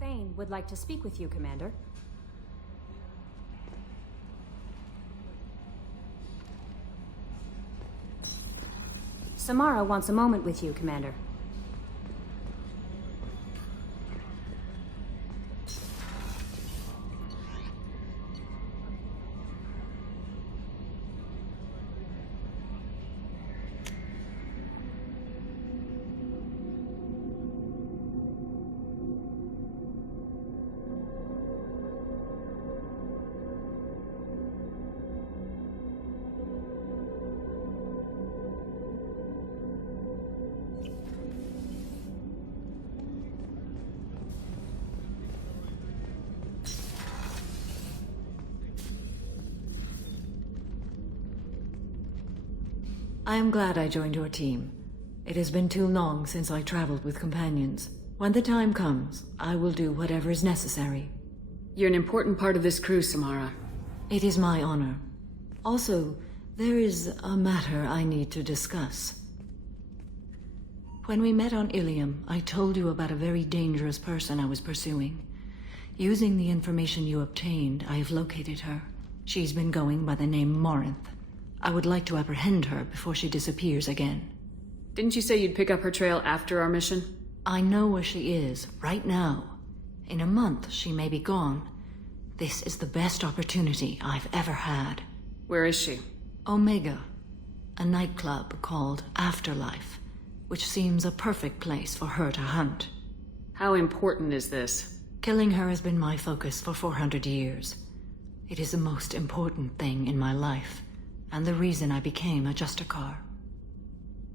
Thane would like to speak with you, Commander. Samara wants a moment with you, Commander. I am glad I joined your team. It has been too long since I traveled with companions. When the time comes, I will do whatever is necessary. You're an important part of this crew, Samara. It is my honor. Also, there is a matter I need to discuss. When we met on Ilium, I told you about a very dangerous person I was pursuing. Using the information you obtained, I have located her. She's been going by the name Morinth. I would like to apprehend her before she disappears again. Didn't you say you'd pick up her trail after our mission? I know where she is, right now. In a month, she may be gone. This is the best opportunity I've ever had. Where is she? Omega, a nightclub called Afterlife, which seems a perfect place for her to hunt. How important is this? Killing her has been my focus for 400 years. It is the most important thing in my life, and the reason I became a Justicar.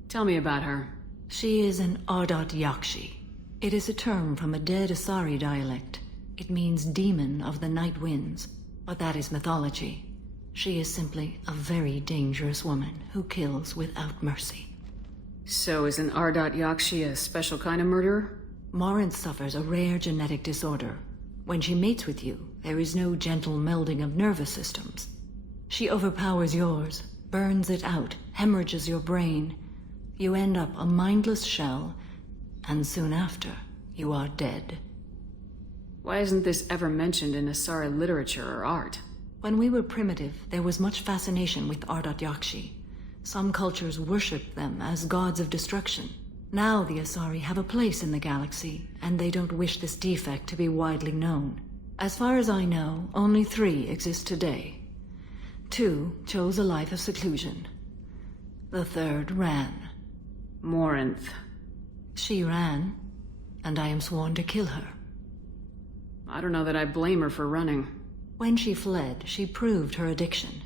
Tell me about her. She is an Ardat Yakshi. It is a term from a dead Asari dialect. It means demon of the night winds, but that is mythology. She is simply a very dangerous woman who kills without mercy. So is an Ardat Yakshi a special kind of murderer? Morinth suffers a rare genetic disorder. When she mates with you, there is no gentle melding of nervous systems. She overpowers yours, burns it out, hemorrhages your brain. You end up a mindless shell, and soon after, you are dead. Why isn't this ever mentioned in Asari literature or art? When we were primitive, there was much fascination with Ardat Yakshi. Some cultures worshipped them as gods of destruction. Now the Asari have a place in the galaxy, and they don't wish this defect to be widely known. As far as I know, only 3 exist today. 2 chose a life of seclusion. The 3rd ran. Morinth. She ran, and I am sworn to kill her. I don't know that I blame her for running. When she fled, she proved her addiction.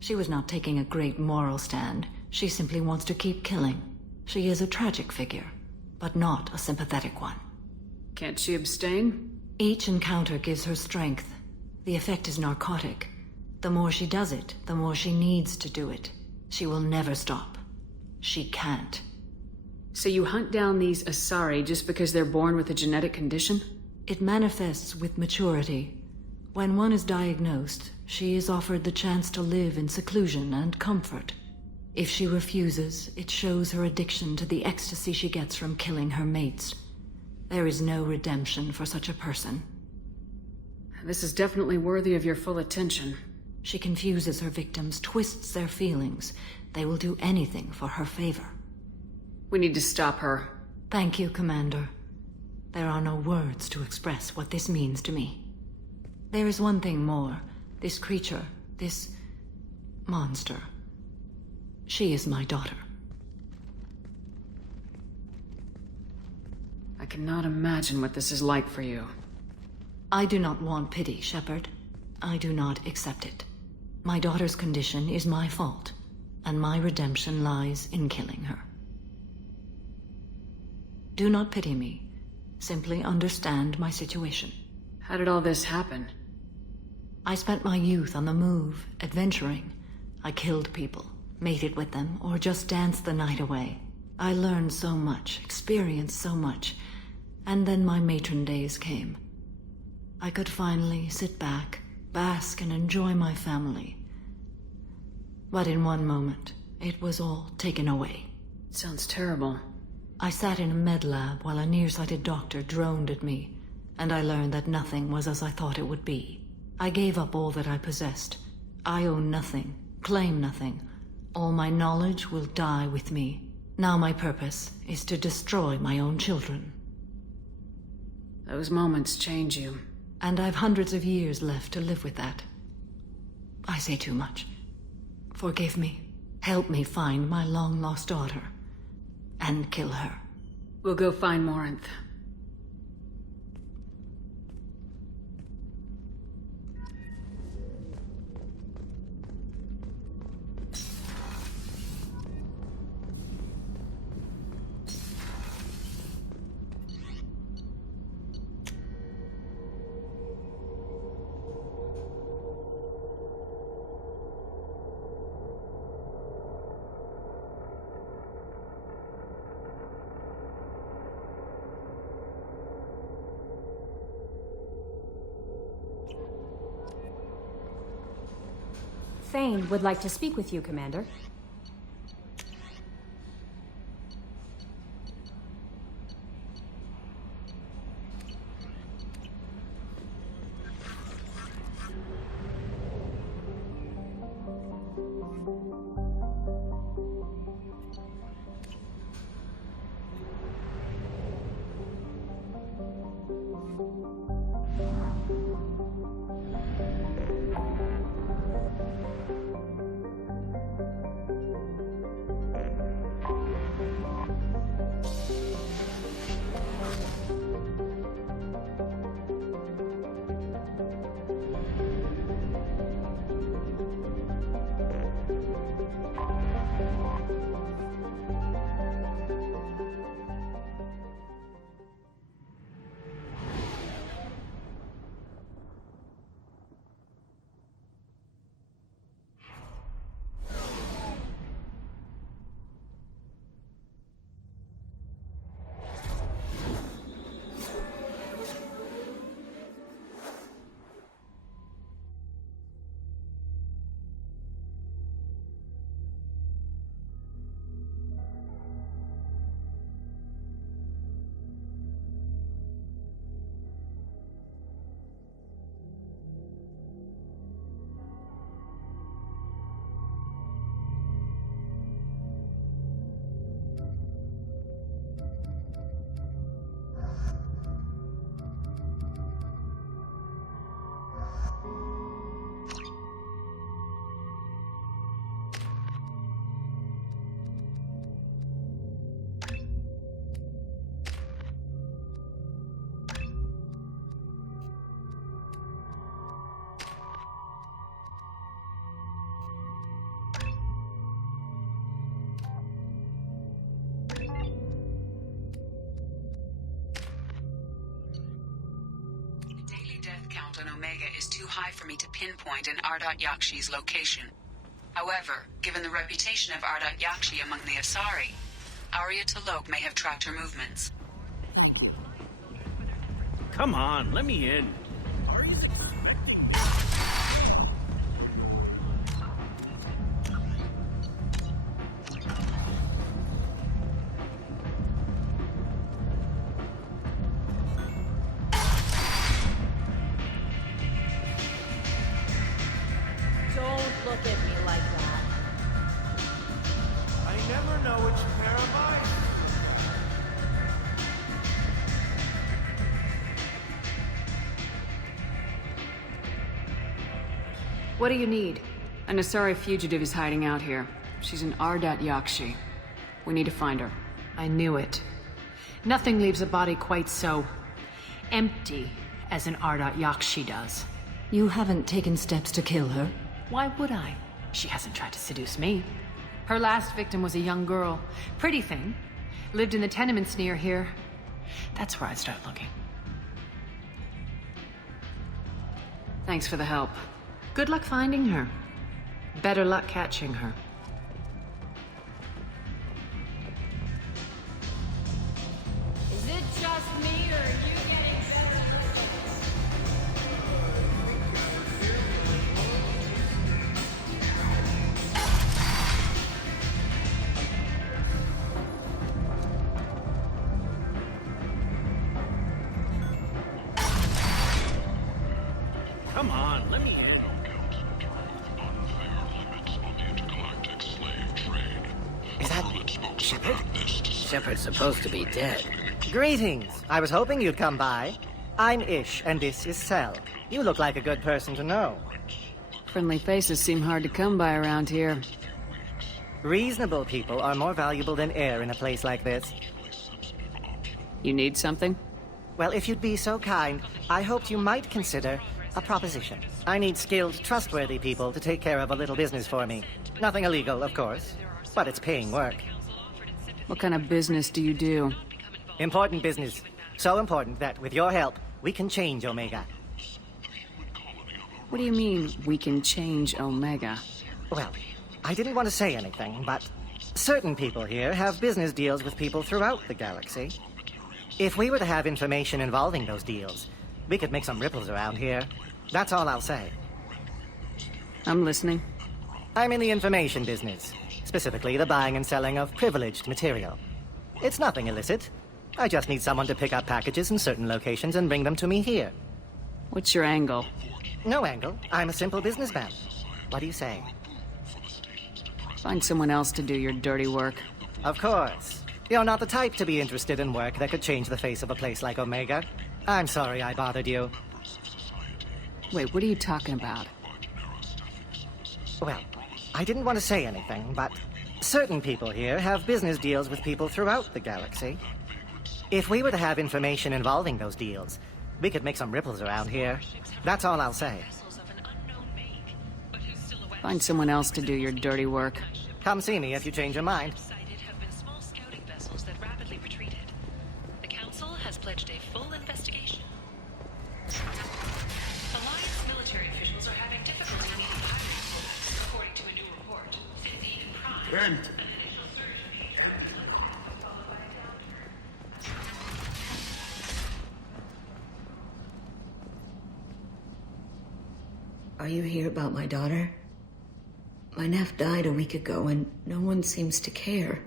She was not taking a great moral stand. She simply wants to keep killing. She is a tragic figure, but not a sympathetic one. Can't she abstain? Each encounter gives her strength. The effect is narcotic. The more she does it, the more she needs to do it. She will never stop. She can't. So you hunt down these Asari just because they're born with a genetic condition? It manifests with maturity. When one is diagnosed, she is offered the chance to live in seclusion and comfort. If she refuses, it shows her addiction to the ecstasy she gets from killing her mates. There is no redemption for such a person. This is definitely worthy of your full attention. She confuses her victims, twists their feelings. They will do anything for her favor. We need to stop her. Thank you, Commander. There are no words to express what this means to me. There is one thing more. This creature, this monster. She is my daughter. I cannot imagine what this is like for you. I do not want pity, Shepard. I do not accept it. My daughter's condition is my fault, and my redemption lies in killing her. Do not pity me. Simply understand my situation. How did all this happen? I spent my youth on the move, adventuring. I killed people, mated with them, or just danced the night away. I learned so much, experienced so much, and then my matron days came. I could finally sit back, bask and enjoy my family. But in one moment, it was all taken away. Sounds terrible. I sat in a med lab while a nearsighted doctor droned at me, and I learned that nothing was as I thought it would be. I gave up all that I possessed. I own nothing, claim nothing. All my knowledge will die with me. Now my purpose is to destroy my own children. Those moments change you. And I've hundreds of years left to live with that. I say too much. Forgive me. Help me find my long-lost daughter. And kill her. We'll go find Morinth. Thane would like to speak with you, Commander. Count on Omega is too high for me to pinpoint an Ardat Yakshi's location. However, given the reputation of Ardat Yakshi among the Asari, Arya T'Loak may have tracked her movements. Come on, let me in. What do you need? An Asari fugitive is hiding out here. She's an Ardat Yakshi. We need to find her. I knew it. Nothing leaves a body quite so empty as an Ardat Yakshi does. You haven't taken steps to kill her? Why would I? She hasn't tried to seduce me. Her last victim was a young girl. Pretty thing. Lived in the tenements near here. That's where I'd start looking. Thanks for the help. Good luck finding her. Better luck catching her. Is it just me, or are you getting better? Shepard? Shepard's supposed to be dead. Greetings. I was hoping you'd come by. I'm Ish, and this is Cell. You look like a good person to know. Friendly faces seem hard to come by around here. Reasonable people are more valuable than air in a place like this. You need something? Well, if you'd be so kind, I hoped you might consider a proposition. I need skilled, trustworthy people to take care of a little business for me. Nothing illegal, of course, but it's paying work. What kind of business do you do? Important business. So important that, with your help, we can change Omega. What do you mean, we can change Omega? Well, I didn't want to say anything, but certain people here have business deals with people throughout the galaxy. If we were to have information involving those deals, we could make some ripples around here. That's all I'll say. I'm listening. I'm in the information business, specifically the buying and selling of privileged material. It's nothing illicit. I just need someone to pick up packages in certain locations and bring them to me here. What's your angle? No angle. I'm a simple businessman. What do you say? Find someone else to do your dirty work. Of course. You're not the type to be interested in work that could change the face of a place like Omega. I'm sorry I bothered you. Wait, what are you talking about? Well, I didn't want to say anything, but certain people here have business deals with people throughout the galaxy. If we were to have information involving those deals, we could make some ripples around here. That's all I'll say. Find someone else to do your dirty work. Come see me if you change your mind. Have been small scouting vessels that rapidly retreated. The Council has pledged a full investigation. Alliance military officials are having difficulty meeting pirate quotas, according to a new report. Indeed, Prime. Are you here about my daughter? My nephew died a week ago and no one seems to care.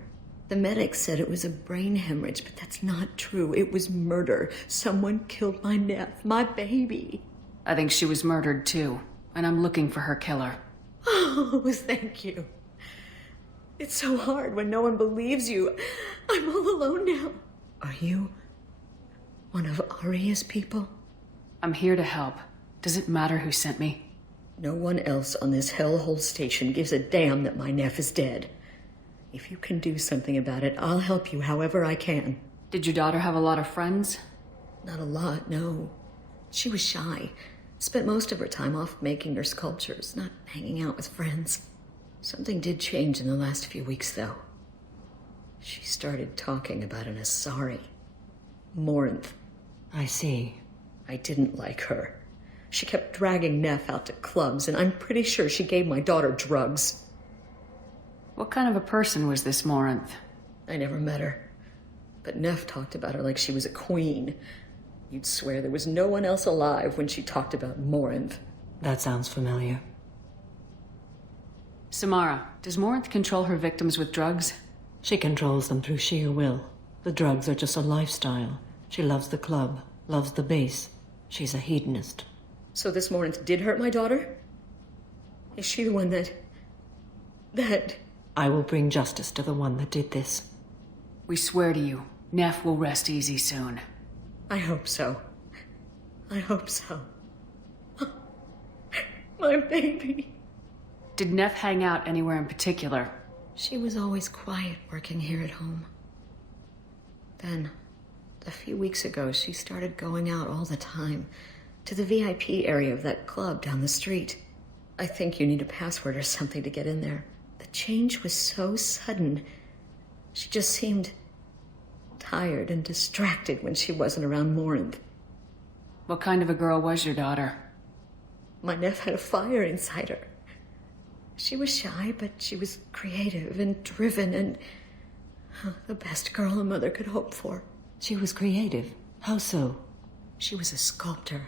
The medics said it was a brain hemorrhage, but that's not true. It was murder. Someone killed my nephew, my baby. I think she was murdered too, and I'm looking for her killer. Oh, thank you. It's so hard when no one believes you. I'm all alone now. Are you one of Aria's people? I'm here to help. Does it matter who sent me? No one else on this hellhole station gives a damn that my nephew is dead. If you can do something about it, I'll help you however I can. Did your daughter have a lot of friends? Not a lot, no. She was shy. Spent most of her time off making her sculptures, not hanging out with friends. Something did change in the last few weeks, though. She started talking about an Asari. Morinth. I see. I didn't like her. She kept dragging Neff out to clubs, and I'm pretty sure she gave my daughter drugs. What kind of a person was this Morinth? I never met her. But Neff talked about her like she was a queen. You'd swear there was no one else alive when she talked about Morinth. That sounds familiar. Samara, does Morinth control her victims with drugs? She controls them through sheer will. The drugs are just a lifestyle. She loves the club, loves the base. She's a hedonist. So this Morinth did hurt my daughter? Is she the one that... I will bring justice to the one that did this. We swear to you, Neff will rest easy soon. I hope so. I hope so. My baby. Did Neff hang out anywhere in particular? She was always quiet working here at home. Then, a few weeks ago, she started going out all the time to the VIP area of that club down the street. I think you need a password or something to get in there. The change was so sudden. She just seemed tired and distracted when she wasn't around Morinth. What kind of a girl was your daughter? My nephew had a fire inside her. She was shy, but she was creative and driven and the best girl a mother could hope for. She was creative. How so? She was a sculptor.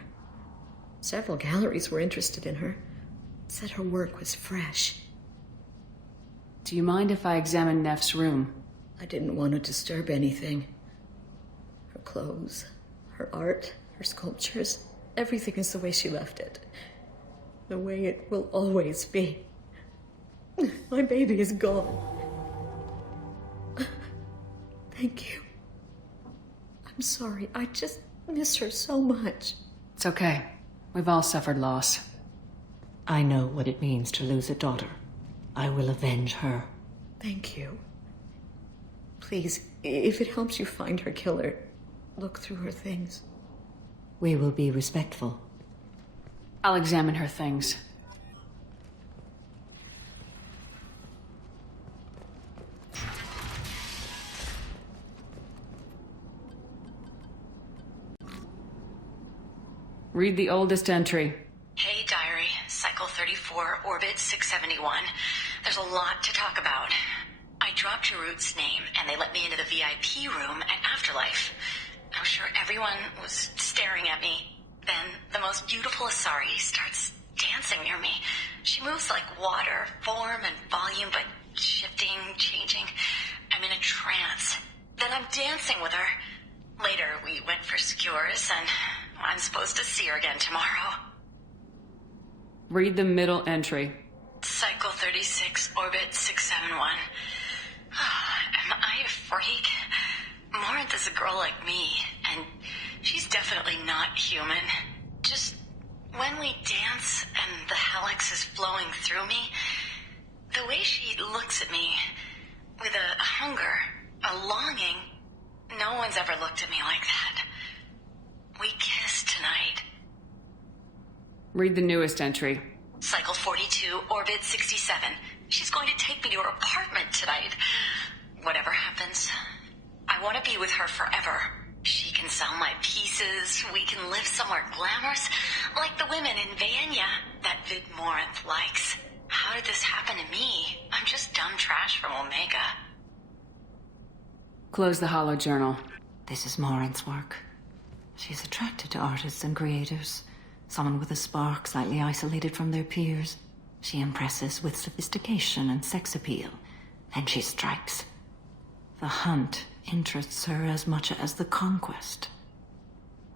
Several galleries were interested in her. Said her work was fresh. Do you mind if I examine Neff's room? I didn't want to disturb anything. Her clothes, her art, her sculptures, everything is the way she left it. The way it will always be. My baby is gone. Thank you. I'm sorry. I just miss her so much. It's okay. We've all suffered loss. I know what it means to lose a daughter. I will avenge her. Thank you. Please, if it helps you find her killer, look through her things. We will be respectful. I'll examine her things. Read the oldest entry. Hey, Diary. Cycle 34, Orbit 671. There's a lot to talk about. I dropped Jarut's name, and they let me into the VIP room at Afterlife. I'm sure everyone was staring at me. Then the most beautiful Asari starts dancing near me. She moves like water, form and volume, but shifting, changing. I'm in a trance. Then I'm dancing with her. Later, we went for skewers, and I'm supposed to see her again tomorrow. Read the middle entry. Cycle 36, Orbit 671. Am I a freak? Morinth is a girl like me, and she's definitely not human. Just when we dance and the helix is flowing through me, the way she looks at me with a hunger, a longing, no one's ever looked at me like that. We kissed tonight. Read the newest entry. Cycle 42, Orbit 67. She's going to take me to her apartment tonight. Whatever happens, I want to be with her forever. She can sell my pieces. We can live somewhere glamorous, like the women in Vanya that Vid Morinth likes. How did this happen to me? I'm just dumb trash from Omega. Close the hollow journal. This is Morinth's work. She's attracted to artists and creators. Someone with a spark, slightly isolated from their peers. She impresses with sophistication and sex appeal. Then she strikes. The hunt interests her as much as the conquest.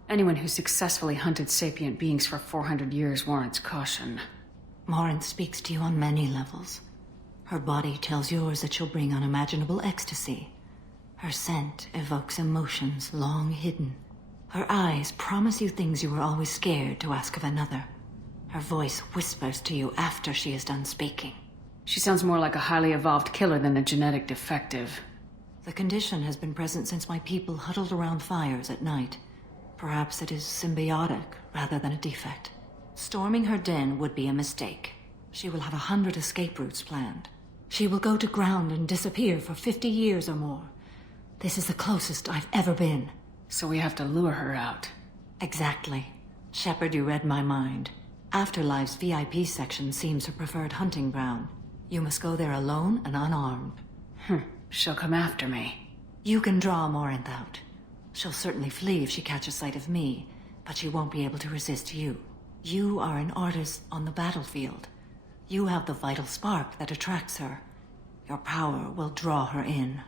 Anyone who successfully hunted sapient beings for 400 years warrants caution. Morinth speaks to you on many levels. Her body tells yours that she'll bring unimaginable ecstasy. Her scent evokes emotions long hidden. Her eyes promise you things you were always scared to ask of another. Her voice whispers to you after she is done speaking. She sounds more like a highly evolved killer than a genetic defective. The condition has been present since my people huddled around fires at night. Perhaps it is symbiotic rather than a defect. Storming her den would be a mistake. She will have 100 escape routes planned. She will go to ground and disappear for 50 years or more. This is the closest I've ever been. So we have to lure her out. Exactly. Shepard, you read my mind. Afterlife's VIP section seems her preferred hunting ground. You must go there alone and unarmed. She'll come after me. You can draw Morinth out. She'll certainly flee if she catches sight of me, but she won't be able to resist you. You are an artist on the battlefield. You have the vital spark that attracts her. Your power will draw her in.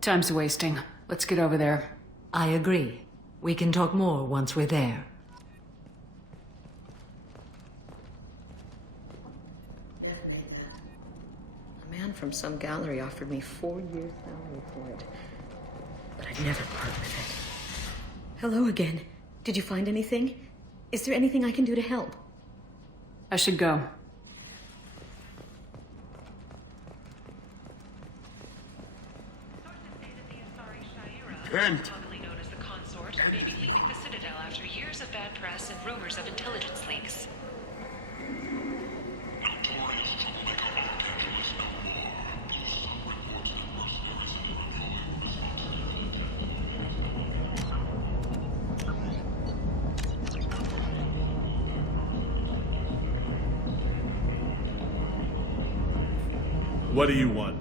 Time's wasting. Let's get over there. I agree. We can talk more once we're there. A man from some gallery offered me 4 years' salary for it, but I'd never part with it. Hello again. Did you find anything? Is there anything I can do to help? I should go. Kent! Commonly known as the Consort, may be leaving the Citadel after years of bad press and rumors of intelligence leaks. What do you want?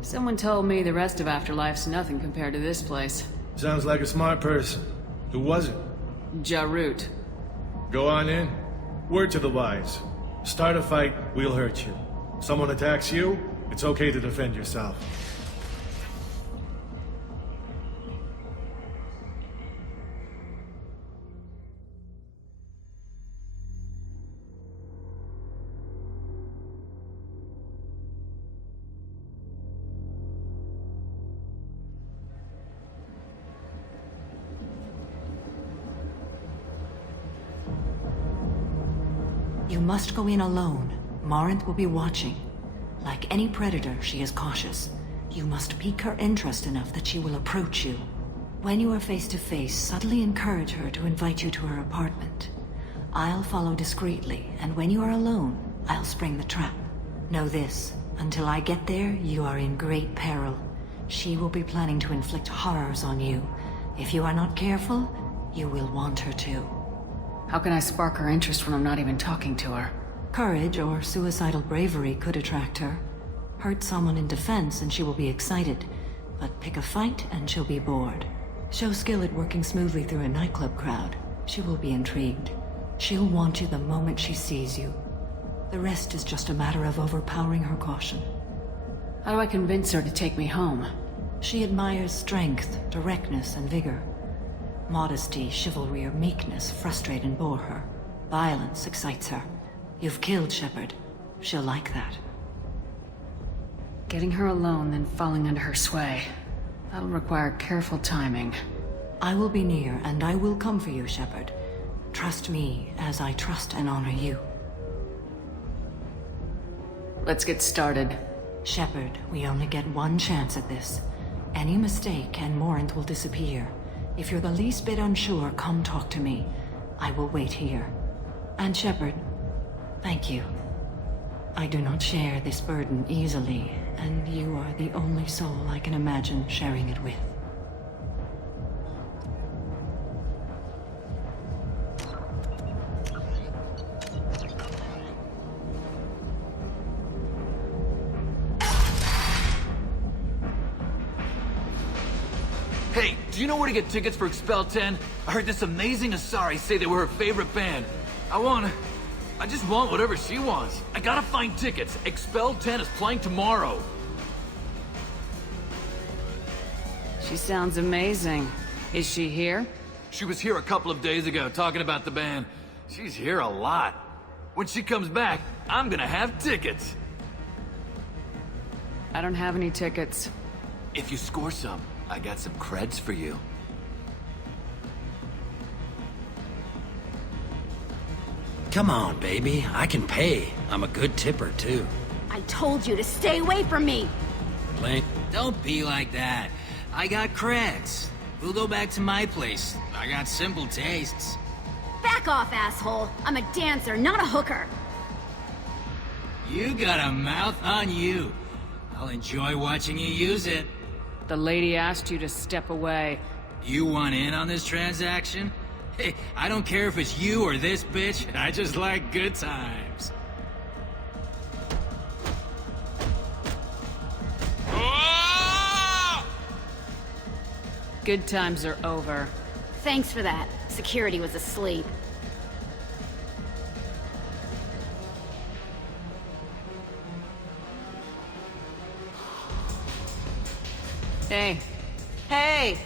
Someone told me the rest of Afterlife's nothing compared to this place. Sounds like a smart person. Who was it? Jarut. Go on in. Word to the wise. Start a fight, we'll hurt you. Someone attacks you, it's okay to defend yourself. You must go in alone. Morinth will be watching. Like any predator, she is cautious. You must pique her interest enough that she will approach you. When you are face to face, subtly encourage her to invite you to her apartment. I'll follow discreetly, and when you are alone, I'll spring the trap. Know this, until I get there, you are in great peril. She will be planning to inflict horrors on you. If you are not careful, you will want her to. How can I spark her interest when I'm not even talking to her? Courage or suicidal bravery could attract her. Hurt someone in defense and she will be excited, but pick a fight and she'll be bored. Show skill at working smoothly through a nightclub crowd. She will be intrigued. She'll want you the moment she sees you. The rest is just a matter of overpowering her caution. How do I convince her to take me home? She admires strength, directness, and vigor. Modesty, chivalry, or meekness frustrate and bore her. Violence excites her. You've killed Shepard. She'll like that. Getting her alone, then falling under her sway. That'll require careful timing. I will be near, and I will come for you, Shepard. Trust me, as I trust and honor you. Let's get started. Shepard, we only get one chance at this. Any mistake, and Morinth will disappear. If you're the least bit unsure, come talk to me. I will wait here. And Shepard, thank you. I do not share this burden easily, and you are the only soul I can imagine sharing it with. Hey, do you know where to get tickets for Expel 10? I heard this amazing Asari say they were her favorite band. I just want whatever she wants. I gotta find tickets. Expel 10 is playing tomorrow. She sounds amazing. Is she here? She was here a couple of days ago talking about the band. She's here a lot. When she comes back, I'm gonna have tickets. I don't have any tickets. If you score some, I got some creds for you. Come on, baby. I can pay. I'm a good tipper, too. I told you to stay away from me! Blink. Don't be like that. I got creds. We'll go back to my place. I got simple tastes. Back off, asshole! I'm a dancer, not a hooker! You got a mouth on you. I'll enjoy watching you use it. The lady asked you to step away. You want in on this transaction? Hey, I don't care if it's you or this bitch. I just like good times. Good times are over. Thanks for that. Security was asleep. Hey. Hey!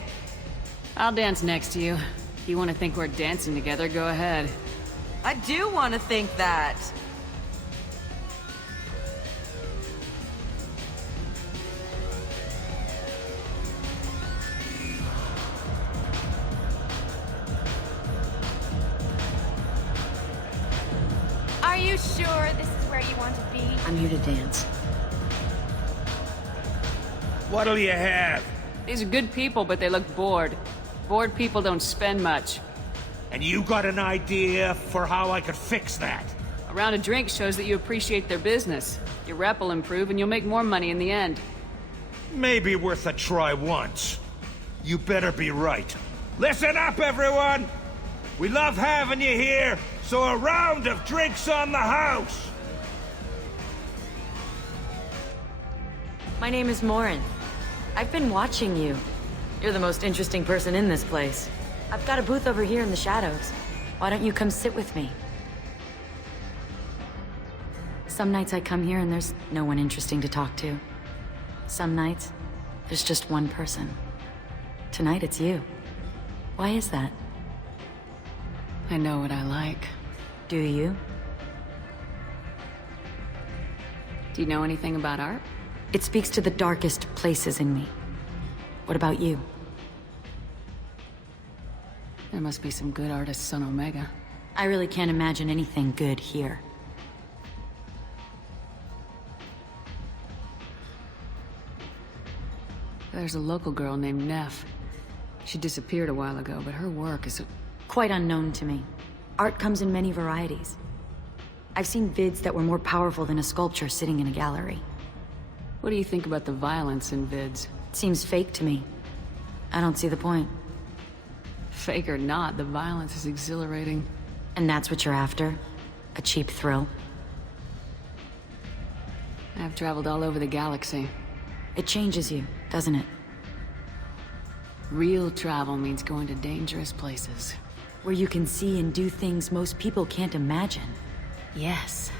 I'll dance next to you. If you want to think we're dancing together, go ahead. I do want to think that. Are you sure this is where you want to be? I'm here to dance. What'll you have? These are good people, but they look bored. Bored people don't spend much. And you got an idea for how I could fix that? A round of drinks shows that you appreciate their business. Your rep will improve and you'll make more money in the end. Maybe worth a try once. You better be right. Listen up, everyone! We love having you here, so a round of drinks on the house! My name is Morin. I've been watching you. You're the most interesting person in this place. I've got a booth over here in the shadows. Why don't you come sit with me? Some nights I come here and there's no one interesting to talk to. Some nights, there's just one person. Tonight it's you. Why is that? I know what I like. Do you? Do you know anything about art? It speaks to the darkest places in me. What about you? There must be some good artists on Omega. I really can't imagine anything good here. There's a local girl named Neff. She disappeared a while ago, but her work is... Quite unknown to me. Art comes in many varieties. I've seen vids that were more powerful than a sculpture sitting in a gallery. What do you think about the violence in vids? It seems fake to me. I don't see the point. Fake or not, the violence is exhilarating. And that's what you're after? A cheap thrill? I've traveled all over the galaxy. It changes you, doesn't it? Real travel means going to dangerous places. Where you can see and do things most people can't imagine. Yes.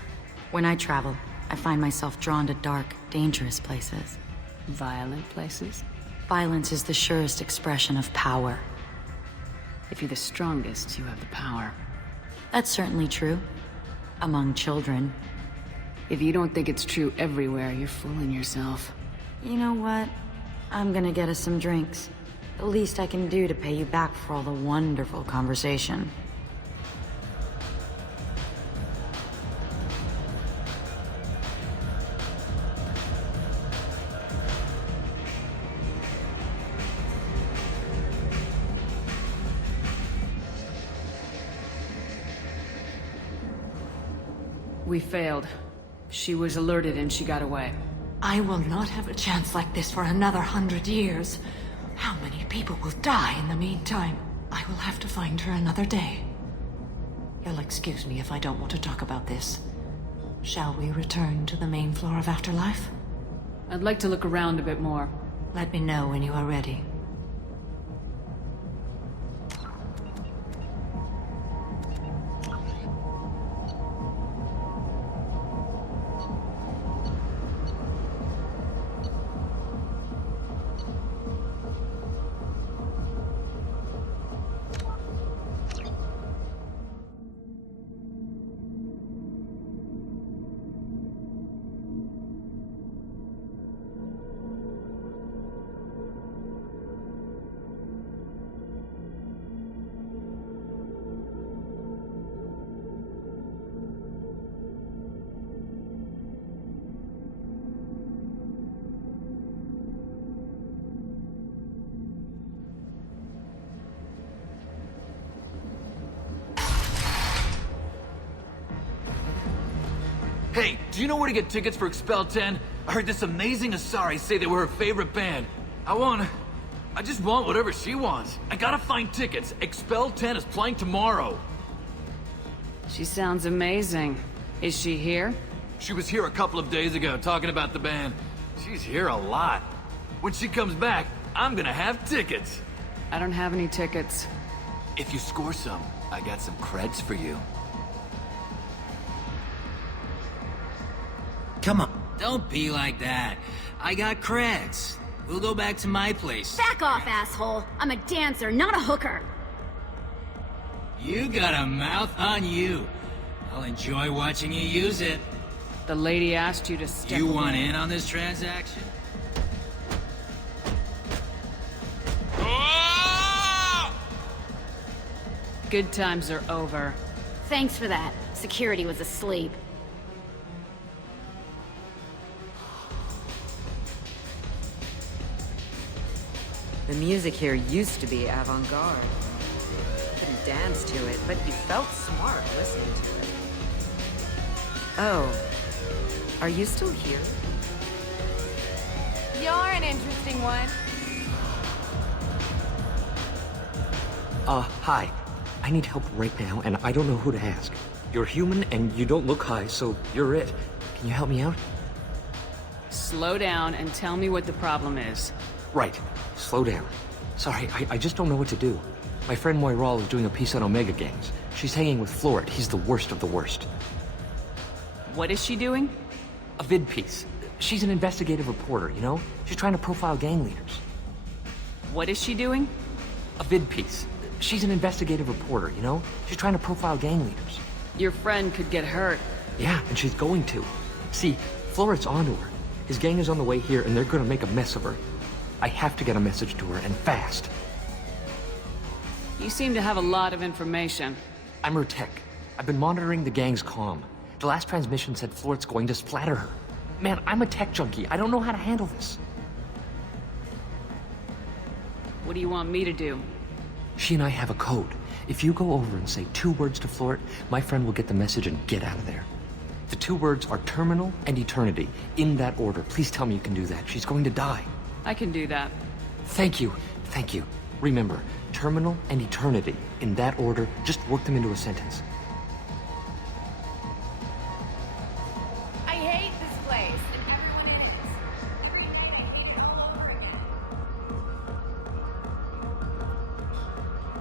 When I travel, I find myself drawn to dark, dangerous places. Violent places? Violence is the surest expression of power. If you're the strongest, you have the power. That's certainly true. Among children. If you don't think it's true everywhere, you're fooling yourself. You know what? I'm gonna get us some drinks. The least I can do to pay you back for all the wonderful conversation. We failed. She was alerted and she got away. I will not have a chance like this for another 100 years. How many people will die in the meantime? I will have to find her another day. You'll excuse me if I don't want to talk about this. Shall we return to the main floor of Afterlife? I'd like to look around a bit more. Let me know when you are ready. Hey, do you know where to get tickets for Expel 10? I heard this amazing Asari say they were her favorite band. I just want whatever she wants. I gotta find tickets. Expel 10 is playing tomorrow. She sounds amazing. Is she here? She was here a couple of days ago talking about the band. She's here a lot. When she comes back, I'm gonna have tickets. I don't have any tickets. If you score some, I got some creds for you. Come on. Don't be like that. I got creds. We'll go back to my place. Back off, asshole. I'm a dancer, not a hooker. You got a mouth on you. I'll enjoy watching you use it. The lady asked you to step You away. want in on this transaction? Good times are over. Thanks for that. Security was asleep. The music here used to be avant-garde. Couldn't dance to it, but you felt smart listening to it. Oh, are you still here? You're an interesting one. Hi. I need help right now, and I don't know who to ask. You're human, and you don't look high, so you're it. Can you help me out? Slow down and tell me what the problem is. Right. Slow down. Sorry, I just don't know what to do. My friend Moiral is doing a piece on Omega gangs. She's hanging with Florid. He's the worst of the worst. What is she doing? A vid piece. She's an investigative reporter, you know? She's trying to profile gang leaders. What is she doing? A vid piece. She's an investigative reporter, you know? She's trying to profile gang leaders. Your friend could get hurt. Yeah, and she's going to. See, Florid's onto her. His gang is on the way here, and they're gonna make a mess of her. I have to get a message to her, and fast. You seem to have a lot of information. I'm her tech. I've been monitoring the gang's comm. The last transmission said Florid's going to splatter her. Man, I'm a tech junkie. I don't know how to handle this. What do you want me to do? She and I have a code. If you go over and say 2 words to Floret, my friend will get the message and get out of there. The 2 words are terminal and eternity, in that order. Please tell me you can do that. She's going to die. I can do that. Thank you. Thank you. Remember, terminal and eternity, in that order. Just work them into a sentence. I hate this place, and everyone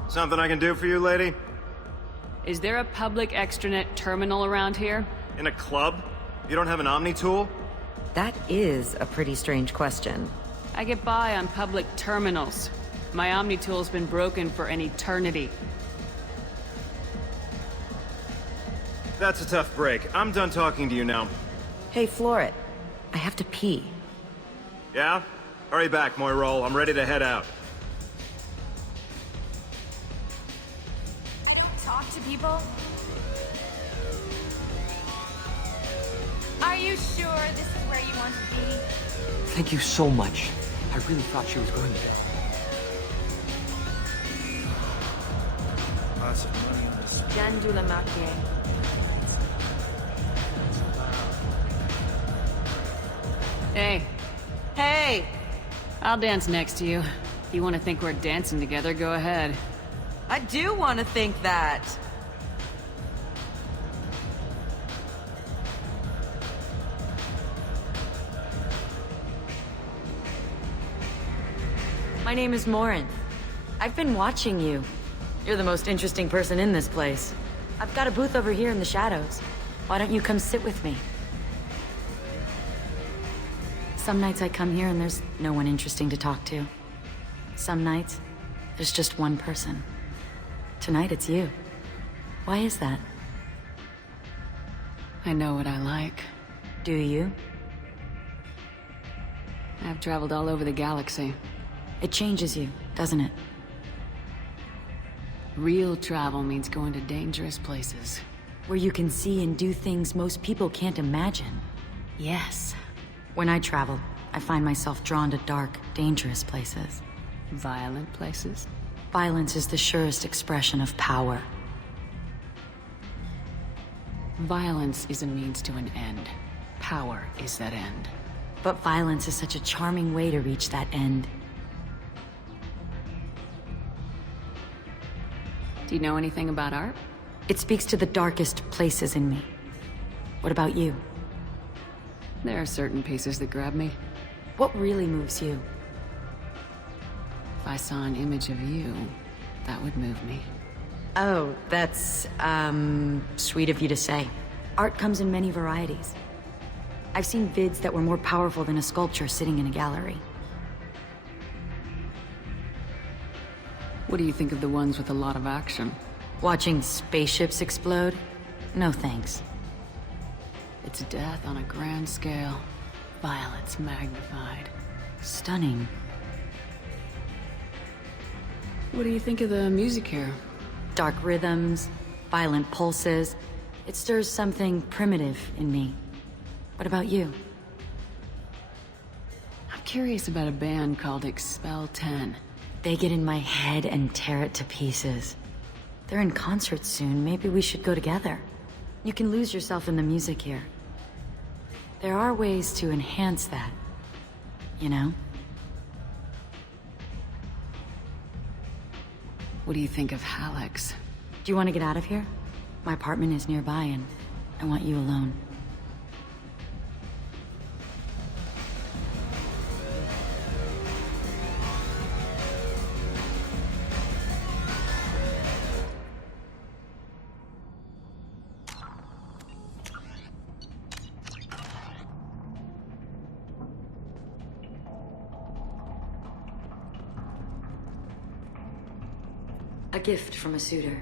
is. Something I can do for you, lady? Is there a public extranet terminal around here? In a club? You don't have an Omni tool? That is a pretty strange question. I get by on public terminals. My Omni tool's been broken for an eternity. That's a tough break. I'm done talking to you now. Hey, Floret. I have to pee. Yeah? Hurry back, Moirol. I'm ready to head out. Talk to people? Are you sure this is where you want to be? Thank you so much. I really thought she was going to die. Jandula Makye. Hey. Hey! I'll dance next to you. If you want to think we're dancing together, go ahead. I do want to think that. My name is Morin. I've been watching you. You're the most interesting person in this place. I've got a booth over here in the shadows. Why don't you come sit with me? Some nights I come here and there's no one interesting to talk to. Some nights, there's just one person. Tonight it's you. Why is that? I know what I like. Do you? I've traveled all over the galaxy. It changes you, doesn't it? Real travel means going to dangerous places. Where you can see and do things most people can't imagine. Yes. When I travel, I find myself drawn to dark, dangerous places. Violent places? Violence is the surest expression of power. Violence is a means to an end. Power is that end. But violence is such a charming way to reach that end. Do you know anything about art? It speaks to the darkest places in me. What about you? There are certain pieces that grab me. What really moves you? If I saw an image of you, that would move me. Oh, that's, sweet of you to say. Art comes in many varieties. I've seen vids that were more powerful than a sculpture sitting in a gallery. What do you think of the ones with a lot of action? Watching spaceships explode? No thanks. It's death on a grand scale. Violence magnified. Stunning. What do you think of the music here? Dark rhythms, violent pulses. It stirs something primitive in me. What about you? I'm curious about a band called Expel 10. They get in my head and tear it to pieces. They're in concert soon. Maybe we should go together. You can lose yourself in the music here. There are ways to enhance that, you know? What do you think of Hallex? Do you want to get out of here? My apartment is nearby and I want you alone. A gift from a suitor.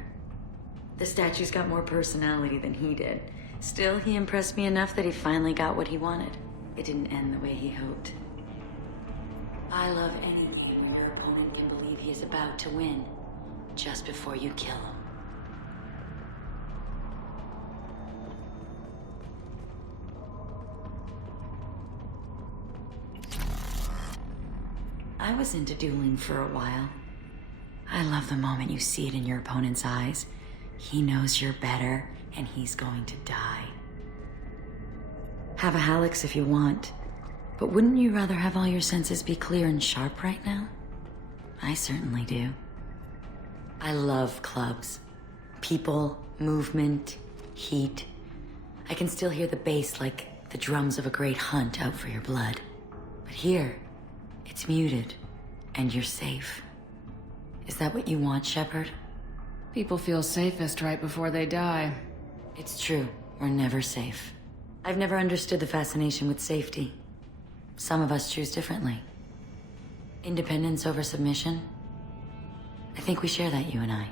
The statue's got more personality than he did. Still, he impressed me enough that he finally got what he wanted. It didn't end the way he hoped. I love anything when your opponent can believe he is about to win, just before you kill him. I was into dueling for a while. I love the moment you see it in your opponent's eyes. He knows you're better, and he's going to die. Have a Hallex if you want, but wouldn't you rather have all your senses be clear and sharp right now? I certainly do. I love clubs. People, movement, heat. I can still hear the bass like the drums of a great hunt out for your blood. But here, it's muted, and you're safe. Is that what you want, Shepard? People feel safest right before they die. It's true. We're never safe. I've never understood the fascination with safety. Some of us choose differently. Independence over submission? I think we share that, you and I.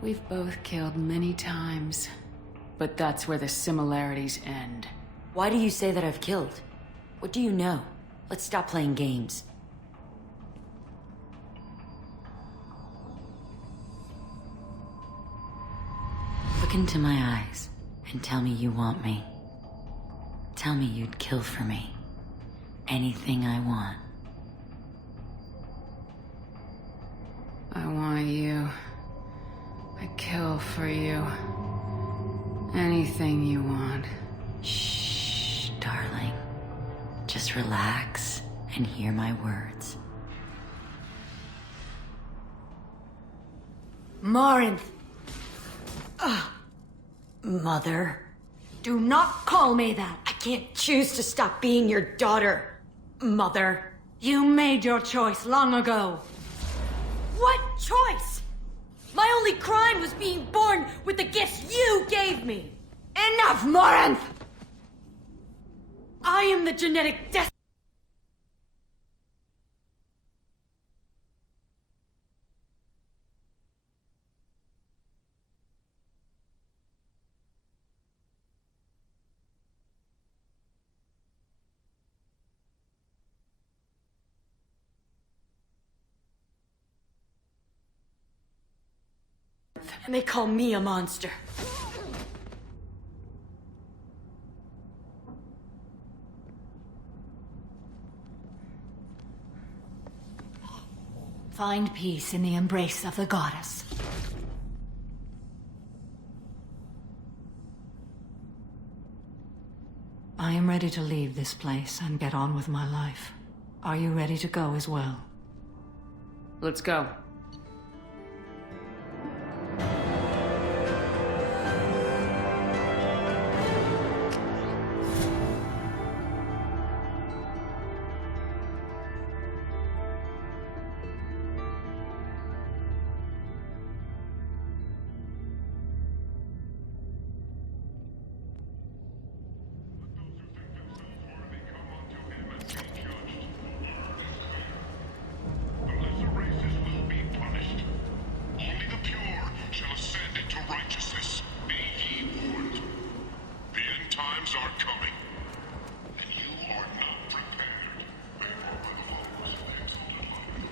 We've both killed many times, but that's where the similarities end. Why do you say that I've killed? What do you know? Let's stop playing games. Look into my eyes and tell me you want me. Tell me you'd kill for me. Anything I want. I want you. I'd kill for you. Anything you want. Shh, darling. Just relax and hear my words. Morinth! Mother. Do not call me that! I can't choose to stop being your daughter, Mother. You made your choice long ago. What choice? My only crime was being born with the gifts you gave me. Enough, Morinth! I am the genetic destiny. And they call me a monster. Find peace in the embrace of the goddess. I am ready to leave this place and get on with my life. Are you ready to go as well? Let's go.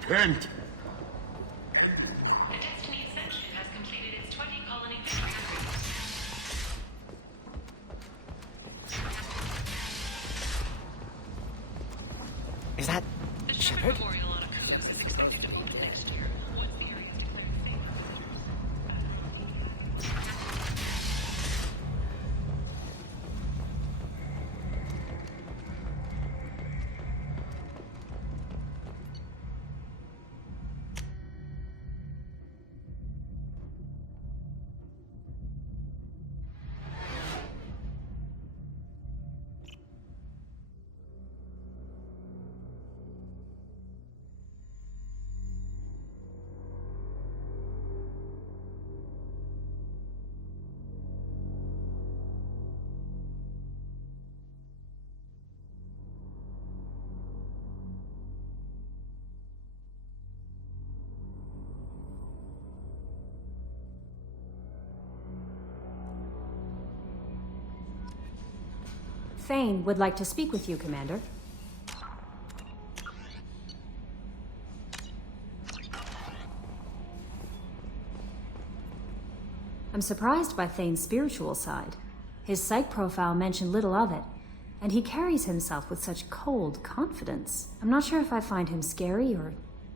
Repent! Destiny Ascension has completed its 20 colony Is that Shepard? memorial on a cruise is expected to open next year once the area is declared safe. Thane would like to speak with you, Commander. I'm surprised by Thane's spiritual side. His psych profile mentioned little of it, And he carries himself with such cold confidence. I'm not sure if I find him scary or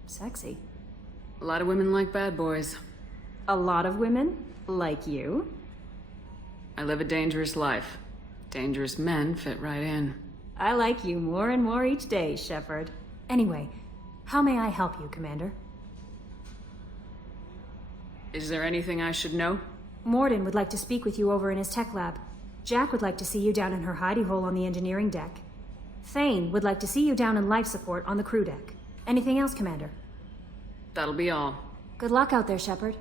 sexy. A lot of women like bad boys. A lot of women? Like you? I live a dangerous life. Dangerous men fit right in. I like you more and more each day, Shepard. Anyway, how may I help you, Commander? Is there anything I should know? Morden would like to speak with you over in his tech lab. Jack would like to see you down in her hidey hole on the engineering deck. Thane would like to see you down in life support on the crew deck. Anything else, Commander? That'll be all. Good luck out there, Shepard.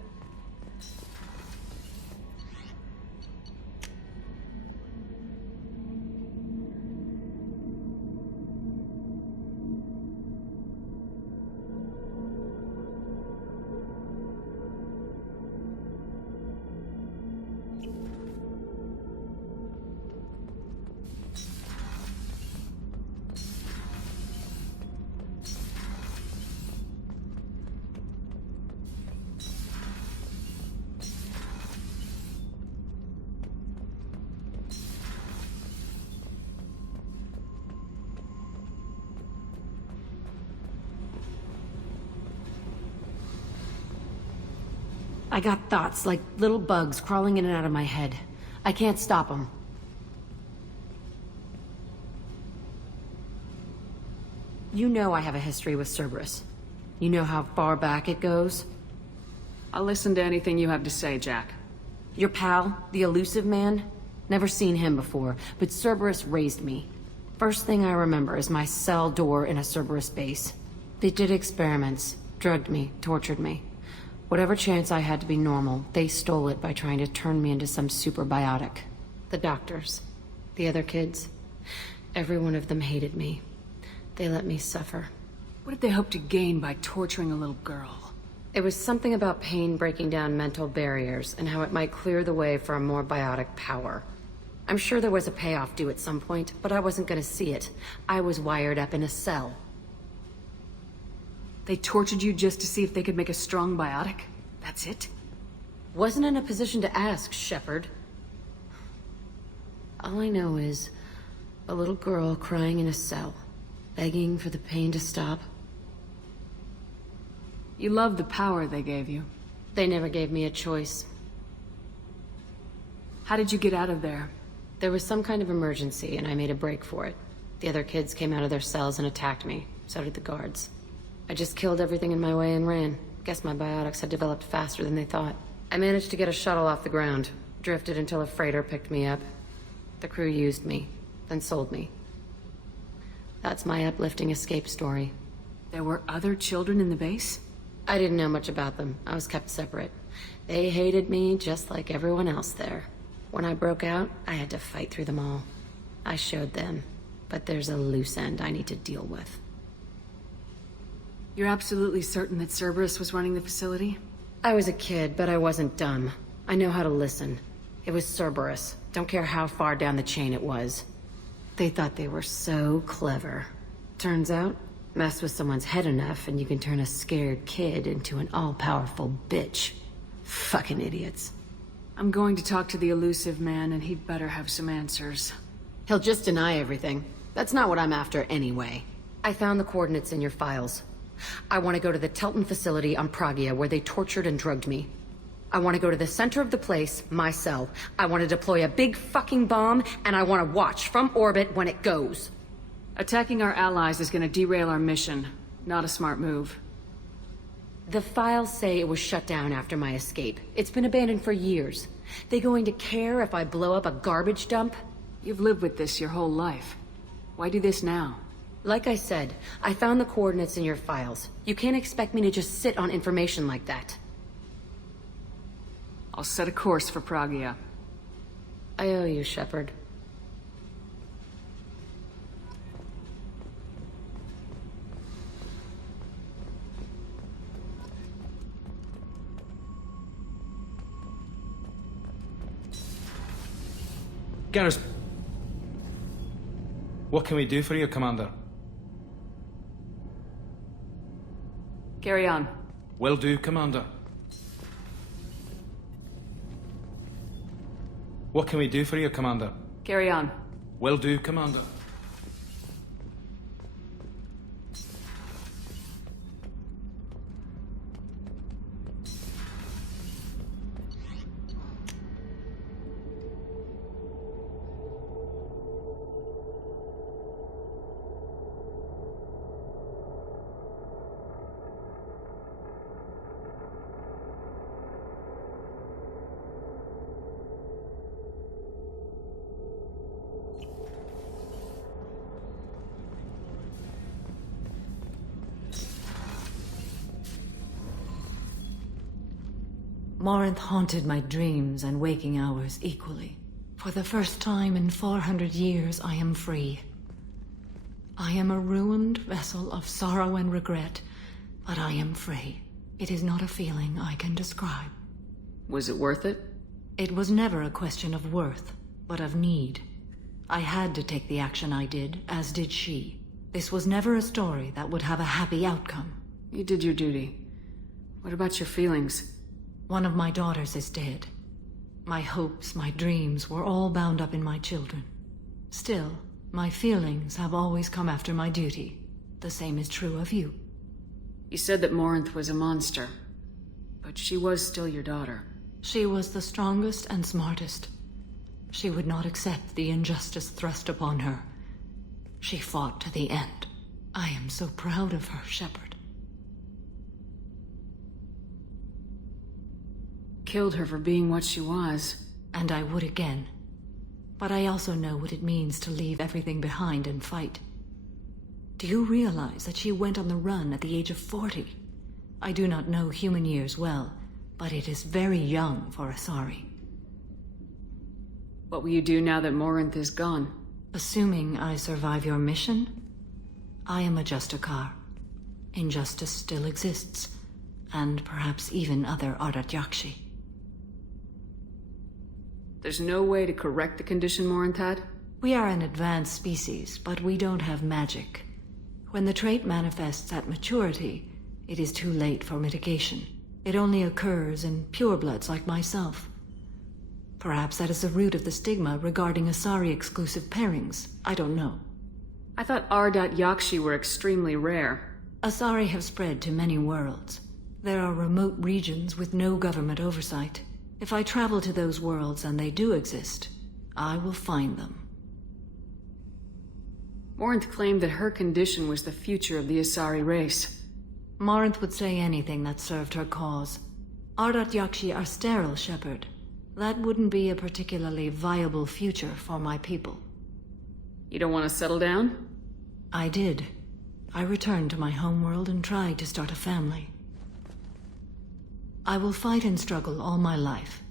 I got thoughts like little bugs crawling in and out of my head. I can't stop them. You know I have a history with Cerberus. You know how far back it goes? I'll listen to anything you have to say, Jack. Your pal, the elusive man? Never seen him before, but Cerberus raised me. First thing I remember is my cell door in a Cerberus base. They did experiments, drugged me, tortured me. Whatever chance I had to be normal, they stole it by trying to turn me into some superbiotic. The doctors, the other kids, every one of them hated me. They let me suffer. What did they hope to gain by torturing a little girl? It was something about pain breaking down mental barriers and how it might clear the way for a more biotic power. I'm sure there was a payoff due at some point, but I wasn't gonna see it. I was wired up in a cell. They tortured you just to see if they could make a strong biotic? That's it? Wasn't in a position to ask, Shepard. All I know is a little girl crying in a cell, begging for the pain to stop. You love the power they gave you. They never gave me a choice. How did you get out of there? There was some kind of emergency, and I made a break for it. The other kids came out of their cells and attacked me. So did the guards. I just killed everything in my way and ran. Guess my biotics had developed faster than they thought. I managed to get a shuttle off the ground. Drifted until a freighter picked me up. The crew used me, then sold me. That's my uplifting escape story. There were other children in the base? I didn't know much about them. I was kept separate. They hated me just like everyone else there. When I broke out, I had to fight through them all. I showed them, but there's a loose end I need to deal with. You're absolutely certain that Cerberus was running the facility? I was a kid, but I wasn't dumb. I know how to listen. It was Cerberus. Don't care how far down the chain it was. They thought they were so clever. Turns out, mess with someone's head enough and you can turn a scared kid into an all-powerful bitch. Fucking idiots. I'm going to talk to the elusive man, and he'd better have some answers. He'll just deny everything. That's not what I'm after anyway. I found the coordinates in your files. I want to go to the Telton facility on Pragia where they tortured and drugged me. I want to go to the center of the place, my cell. I want to deploy a big fucking bomb, and I want to watch from orbit when it goes. Attacking our allies is going to derail our mission. Not a smart move. The files say it was shut down after my escape. It's been abandoned for years. They going to care if I blow up a garbage dump? You've lived with this your whole life. Why do this now? Like I said, I found the coordinates in your files. You can't expect me to just sit on information like that. I'll set a course for Pragia. I owe you, Shepard. Garrus, what can we do for you, Commander? Carry on. Will do, Commander. What can we do for you, Commander? Carry on. Will do, Commander. Morinth haunted my dreams and waking hours equally. For the first time in 400 years, I am free. I am a ruined vessel of sorrow and regret, but I am free. It is not a feeling I can describe. Was it worth it? It was never a question of worth, but of need. I had to take the action I did, as did she. This was never a story that would have a happy outcome. You did your duty. What about your feelings? One of my daughters is dead. My hopes, my dreams were all bound up in my children. Still, my feelings have always come after my duty. The same is true of you. You said that Morinth was a monster, but she was still your daughter. She was the strongest and smartest. She would not accept the injustice thrust upon her. She fought to the end. I am so proud of her, Shepard. Killed her for being what she was. And I would again. But I also know what it means to leave everything behind and fight. Do you realize that she went on the run at the age of 40? I do not know human years well, but it is very young for Asari. What will you do now that Morinth is gone? Assuming I survive your mission, I am a Justikar. Injustice still exists, and perhaps even other Ardat Yakshi. There's no way to correct the condition Morinth had? We are an advanced species, but we don't have magic. When the trait manifests at maturity, it is too late for mitigation. It only occurs in purebloods like myself. Perhaps that is the root of the stigma regarding Asari-exclusive pairings. I don't know. I thought Ardat Yakshi were extremely rare. Asari have spread to many worlds. There are remote regions with no government oversight. If I travel to those worlds, and they do exist, I will find them. Morinth claimed that her condition was the future of the Asari race. Morinth would say anything that served her cause. Ardat Yakshi are sterile, Shepard. That wouldn't be a particularly viable future for my people. You don't want to settle down? I did. I returned to my homeworld and tried to start a family. I will fight and struggle all my life.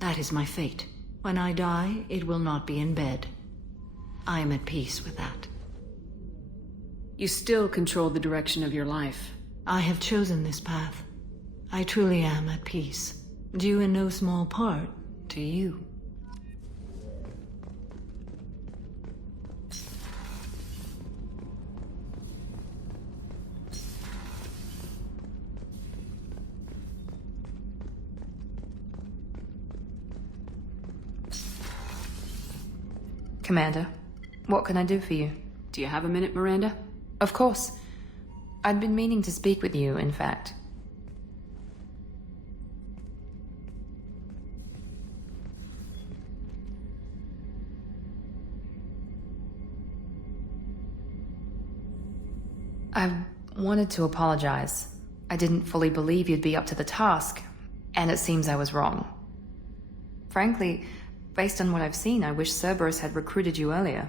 That is my fate. When I die, it will not be in bed. I am at peace with that. You still control the direction of your life. I have chosen this path. I truly am at peace, due in no small part to you. Commander, what can I do for you? Do you have a minute, Miranda? Of course. I'd been meaning to speak with you, in fact. I wanted to apologize. I didn't fully believe you'd be up to the task, and it seems I was wrong. Frankly, based on what I've seen, I wish Cerberus had recruited you earlier.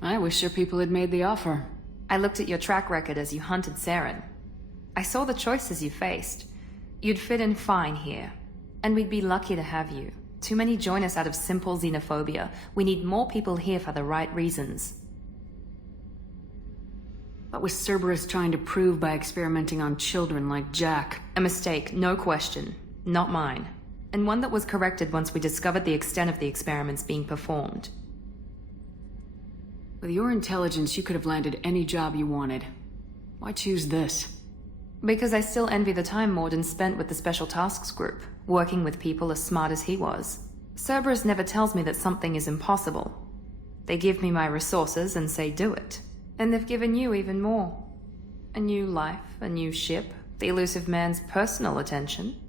I wish your people had made the offer. I looked at your track record as you hunted Saren. I saw the choices you faced. You'd fit in fine here, and we'd be lucky to have you. Too many join us out of simple xenophobia. We need more people here for the right reasons. What was Cerberus trying to prove by experimenting on children like Jack? A mistake, no question. Not mine. And one that was corrected once we discovered the extent of the experiments being performed. With your intelligence, you could have landed any job you wanted. Why choose this? Because I still envy the time Morden spent with the Special Tasks Group, working with people as smart as he was. Cerberus never tells me that something is impossible. They give me my resources and say do it. And they've given you even more. A new life, a new ship, the elusive man's personal attention.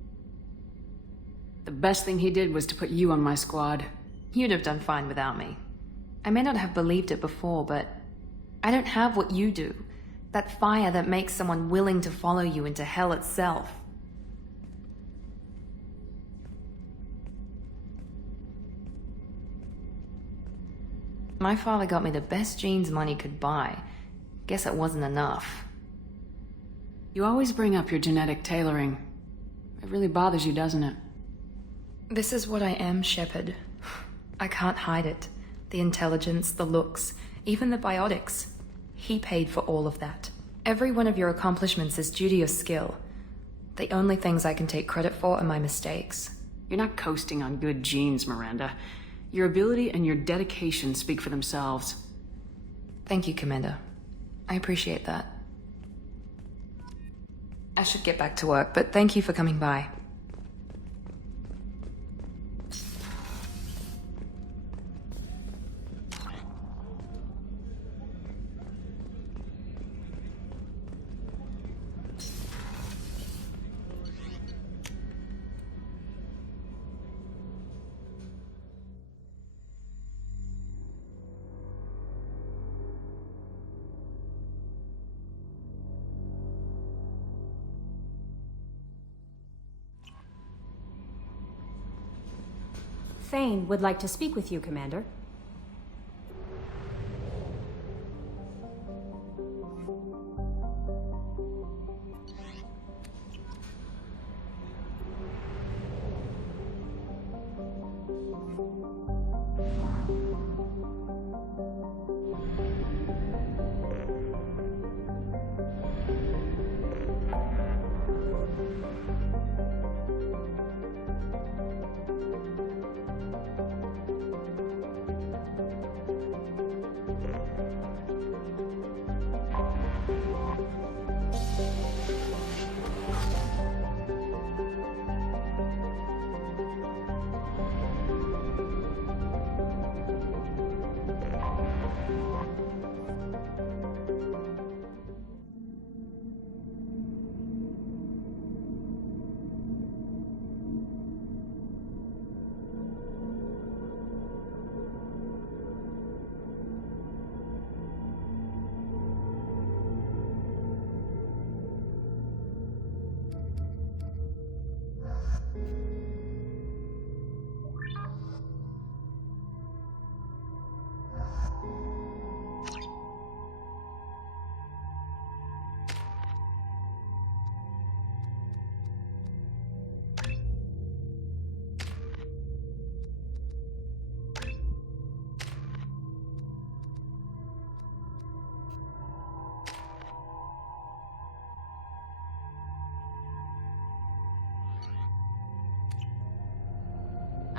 The best thing he did was to put you on my squad. You'd have done fine without me. I may not have believed it before, but I don't have what you do. That fire that makes someone willing to follow you into hell itself. My father got me the best jeans money could buy. Guess it wasn't enough. You always bring up your genetic tailoring. It really bothers you, doesn't it? This is what I am, Shepard. I can't hide it. The intelligence, the looks, even the biotics. He paid for all of that. Every one of your accomplishments is due to your skill. The only things I can take credit for are my mistakes. You're not coasting on good genes, Miranda. Your ability and your dedication speak for themselves. Thank you, Commander. I appreciate that. I should get back to work, but thank you for coming by. Thane would like to speak with you, Commander.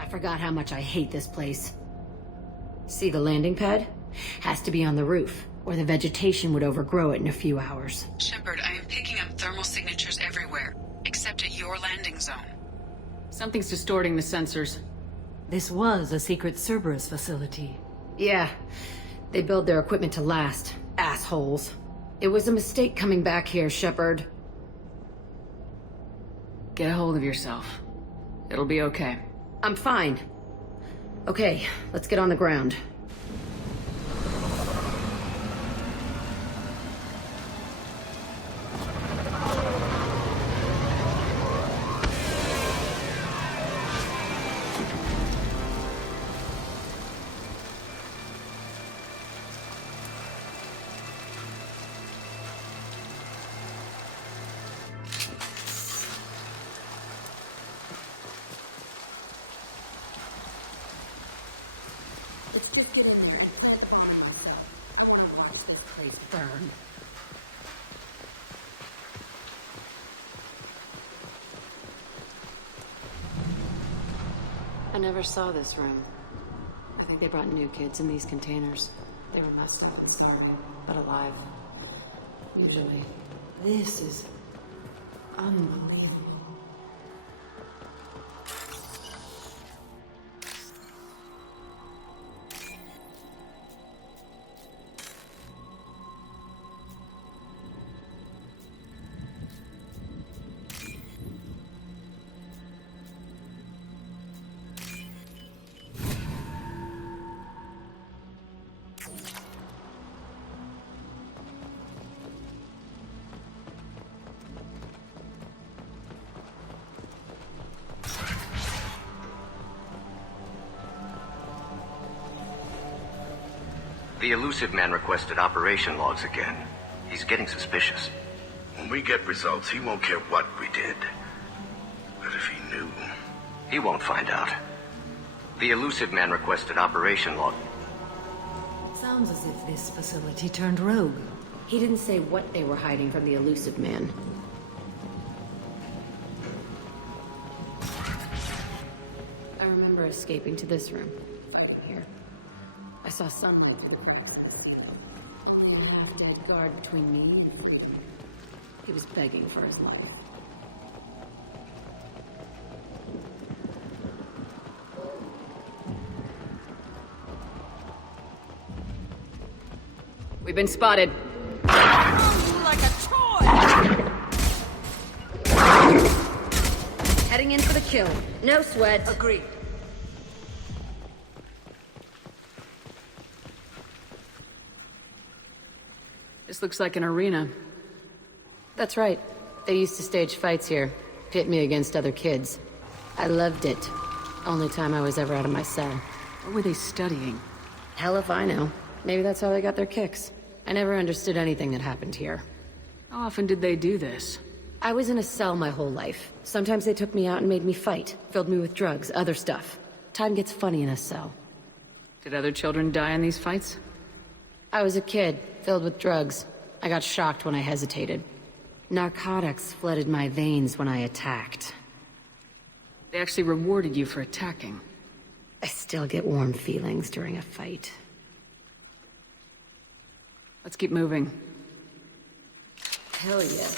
I forgot how much I hate this place. See the landing pad? Has to be on the roof, or the vegetation would overgrow it in a few hours. Shepard, I am picking up thermal signatures everywhere, except at your landing zone. Something's distorting the sensors. This was a secret Cerberus facility. Yeah, they build their equipment to last. Assholes. It was a mistake coming back here, Shepard. Get a hold of yourself. It'll be okay. I'm fine. Okay, let's get on the ground. I never saw this room. I think they brought new kids in these containers. They were messed up and starving, but alive. Usually. This is unbelievable. The elusive man requested operation logs again. He's getting suspicious. When we get results, he won't care what we did. But if he knew... He won't find out. The elusive man requested operation log. Sounds as if this facility turned rogue. He didn't say what they were hiding from the elusive man. I remember escaping to this room. Here. I saw sunlight through the cracks. A half-dead guard between me and him. He was begging for his life. We've been spotted. Like a toy! Heading in for the kill. No sweat. Agreed. This looks like an arena. That's right. They used to stage fights here. Pit me against other kids. I loved it. Only time I was ever out of my cell. What were they studying? Hell if I know. Maybe that's how they got their kicks. I never understood anything that happened here. How often did they do this? I was in a cell my whole life. Sometimes they took me out and made me fight. Filled me with drugs, other stuff. Time gets funny in a cell. Did other children die in these fights? I was a kid, filled with drugs. I got shocked when I hesitated. Narcotics flooded my veins when I attacked. They actually rewarded you for attacking. I still get warm feelings during a fight. Let's keep moving. Hell yeah.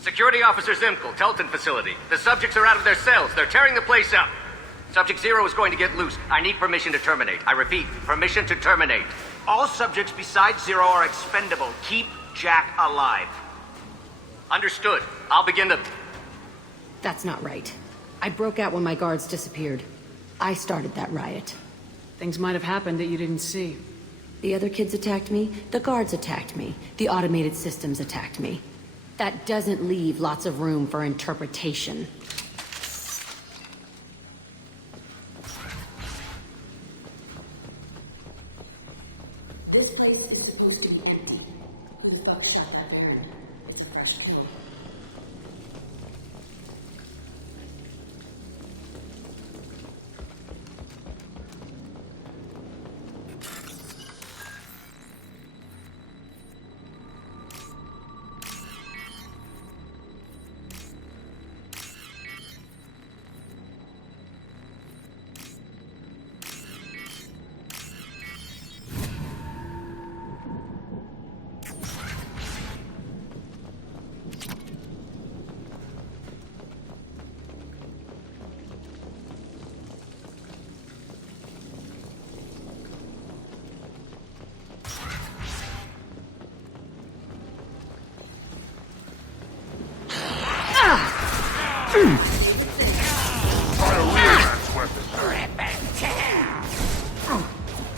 Security Officer Zimkel, Telton facility. The subjects are out of their cells. They're tearing the place up. Subject Zero is going to get loose. I need permission to terminate. I repeat, permission to terminate. All subjects besides Zero are expendable. Keep Jack alive. Understood. I'll begin the... That's not right. I broke out when my guards disappeared. I started that riot. Things might have happened that you didn't see. The other kids attacked me, the guards attacked me, the automated systems attacked me. That doesn't leave lots of room for interpretation. This place is supposed to be empty. Who the fuck shot that Baron? It's a fresh kill.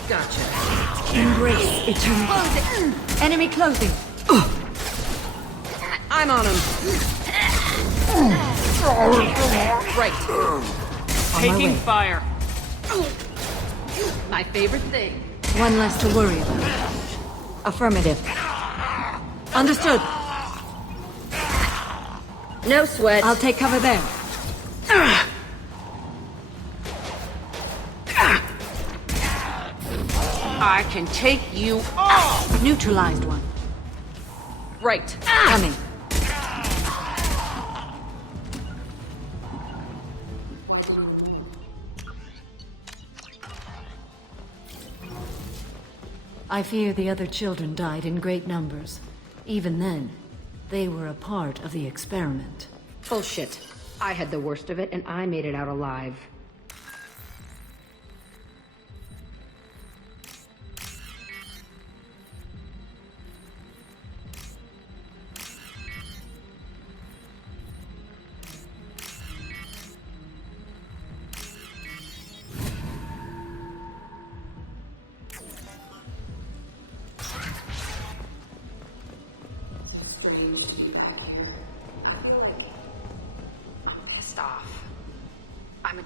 Gotcha. Embrace eternity. Close it. Enemy closing. I'm on him. Right. Taking fire. My favorite thing. One less to worry about. Affirmative. Understood. No sweat. I'll take cover there. I can take you all. Neutralized one. Right. Coming. I fear the other children died in great numbers. Even then, they were a part of the experiment. Bullshit. I had the worst of it, and I made it out alive.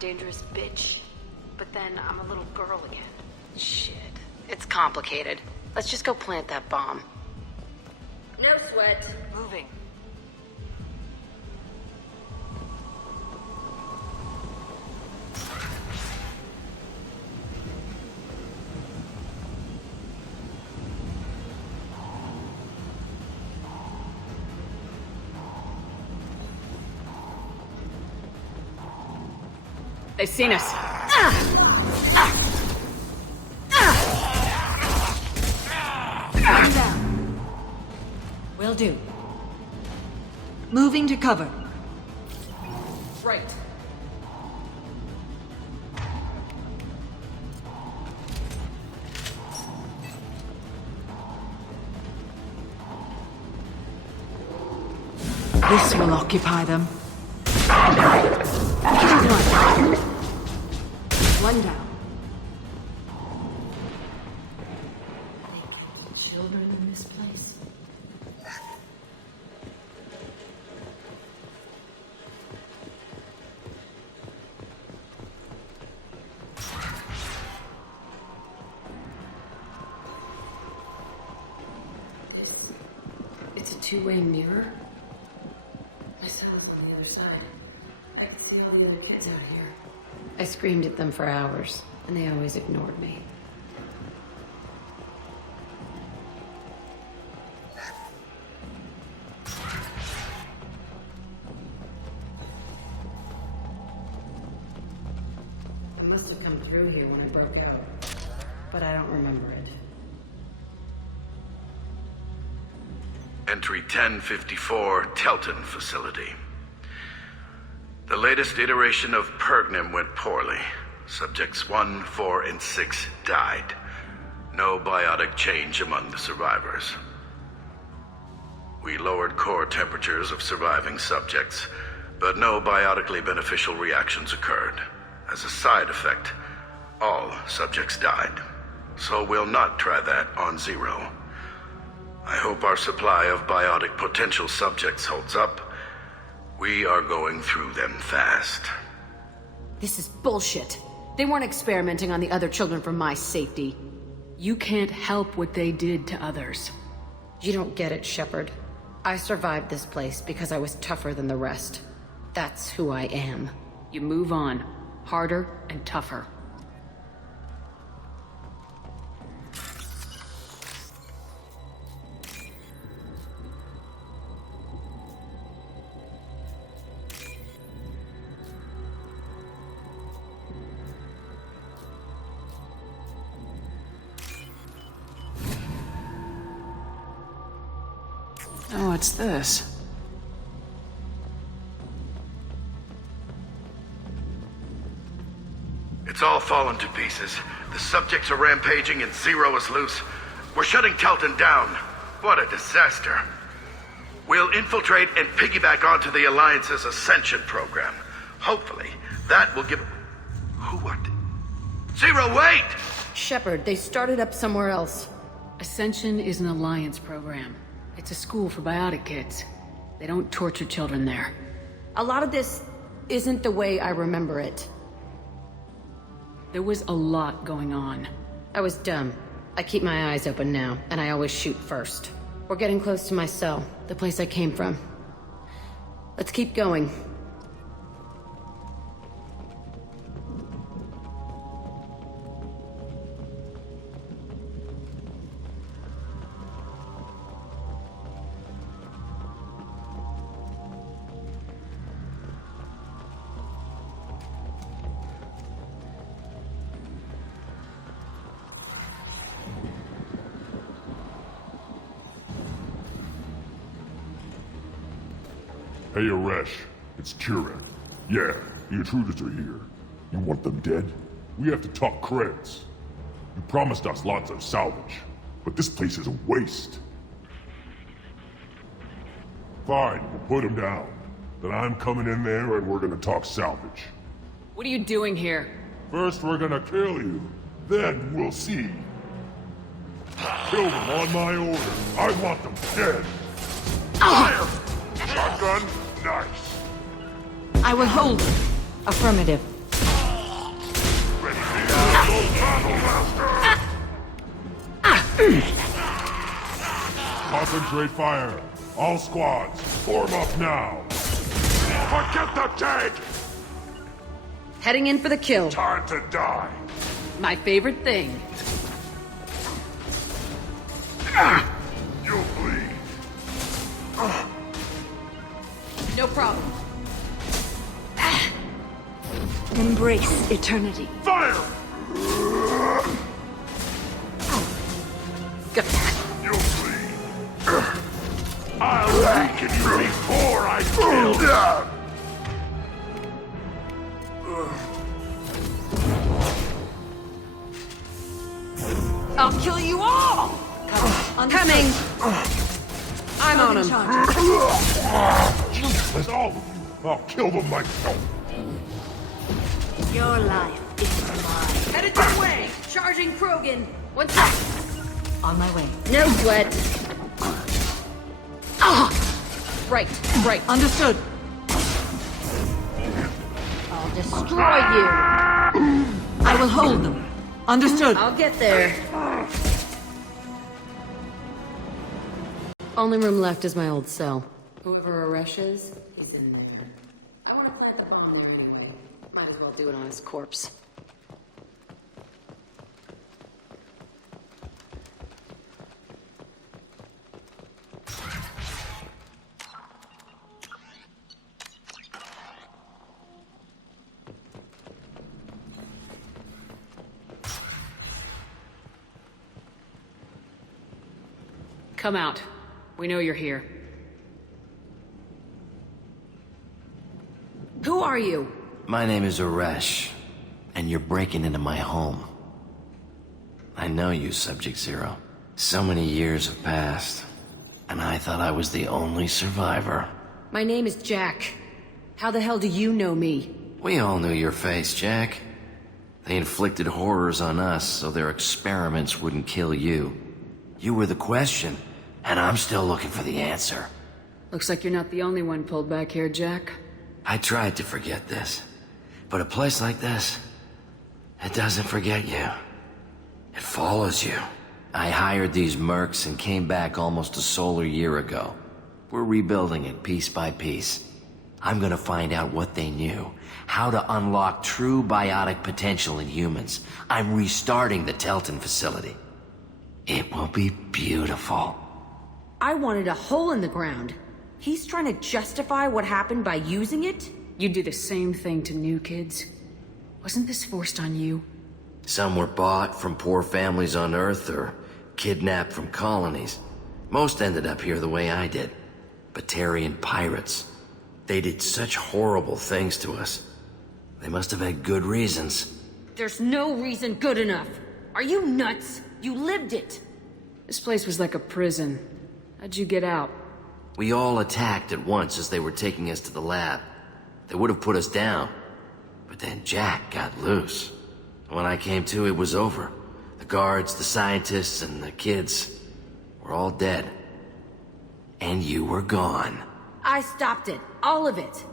dangerous bitch. But then I'm a little girl again. Shit. It's complicated. Let's just go plant that bomb. No sweat. Moving. They've seen us. One down. Will do. Moving to cover. Right. This will occupy them. One down. Children in this place. It's a two-way mirror. My cell is on the other side. I can see all the other kids out here. I screamed at them for hours, and they always ignored me. I must have come through here when I broke out, but I don't remember it. Entry 1054, Telton facility. The latest iteration of Pergnim went poorly. Subjects 1, 4, and 6 died. No biotic change among the survivors. We lowered core temperatures of surviving subjects, but no biotically beneficial reactions occurred. As a side effect, all subjects died. So we'll not try that on Zero. I hope our supply of biotic potential subjects holds up. We are going through them fast. This is bullshit. They weren't experimenting on the other children for my safety. You can't help what they did to others. You don't get it, Shepard. I survived this place because I was tougher than the rest. That's who I am. You move on. Harder and tougher. Oh, what's this? It's all fallen to pieces. The subjects are rampaging and Zero is loose. We're shutting Telton down. What a disaster. We'll infiltrate and piggyback onto the Alliance's Ascension program. Hopefully, that will give... Who what? Zero, wait! Shepard, they started up somewhere else. Ascension is an Alliance program. It's a school for biotic kids. They don't torture children there. A lot of this isn't the way I remember it. There was a lot going on. I was dumb. I keep my eyes open now, and I always shoot first. We're getting close to my cell, the place I came from. Let's keep going. Hey, Aresh. It's Kurek. Yeah, the intruders are here. You want them dead? We have to talk creds. You promised us lots of salvage, but this place is a waste. Fine, we'll put them down. Then I'm coming in there and we're gonna talk salvage. What are you doing here? First we're gonna kill you, then we'll see. Kill them on my order. I want them dead. Fire! Shotgun, nice. I will hold. Affirmative. Concentrate fire. All squads, form up now. Forget the dead! Heading in for the kill. Time to die. My favorite thing. You'll bleed. No problem. Embrace eternity. Fire! Good. You'll bleed. I'll weaken you before I kill you. I'll kill you all! Coming! I'm on him. Useless, all of you. I'll kill them myself. Your life is mine. Headed that way! Charging Krogan! One sec! On my way. No sweat. Right. Understood. I'll destroy you! I will hold them. Understood. I'll get there. Only room left is my old cell. Whoever Aresh is, he's in there. I want to plant the bomb there anyway. Might as well do it on his corpse. Come out. We know you're here. Who are you? My name is Aresh, and you're breaking into my home. I know you, Subject Zero. So many years have passed, and I thought I was the only survivor. My name is Jack. How the hell do you know me? We all knew your face, Jack. They inflicted horrors on us so their experiments wouldn't kill you. You were the question, and I'm still looking for the answer. Looks like you're not the only one pulled back here, Jack. I tried to forget this, but a place like this, it doesn't forget you. It follows you. I hired these mercs and came back almost a solar year ago. We're rebuilding it piece by piece. I'm gonna find out what they knew, how to unlock true biotic potential in humans. I'm restarting the Telton facility. It will be beautiful. I wanted a hole in the ground. He's trying to justify what happened by using it? You do the same thing to new kids. Wasn't this forced on you? Some were bought from poor families on Earth or kidnapped from colonies. Most ended up here the way I did. Batarian pirates. They did such horrible things to us. They must have had good reasons. There's no reason good enough. Are you nuts? You lived it. This place was like a prison. How'd you get out? We all attacked at once as they were taking us to the lab. They would have put us down. But then Jack got loose. When I came to, it was over. The guards, the scientists, and the kids were all dead. And you were gone. I stopped it. All of it.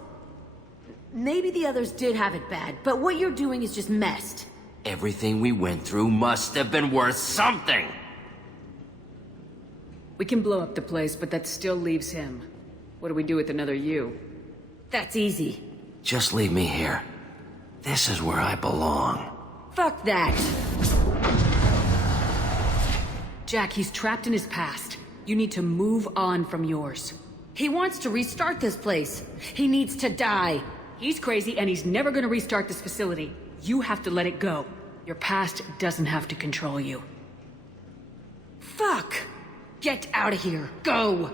Maybe the others did have it bad, but what you're doing is just messed. Everything we went through must have been worth something! We can blow up the place, but that still leaves him. What do we do with another you? That's easy. Just leave me here. This is where I belong. Fuck that! Jack, he's trapped in his past. You need to move on from yours. He wants to restart this place. He needs to die. He's crazy and he's never gonna restart this facility. You have to let it go. Your past doesn't have to control you. Fuck! Get out of here. Go!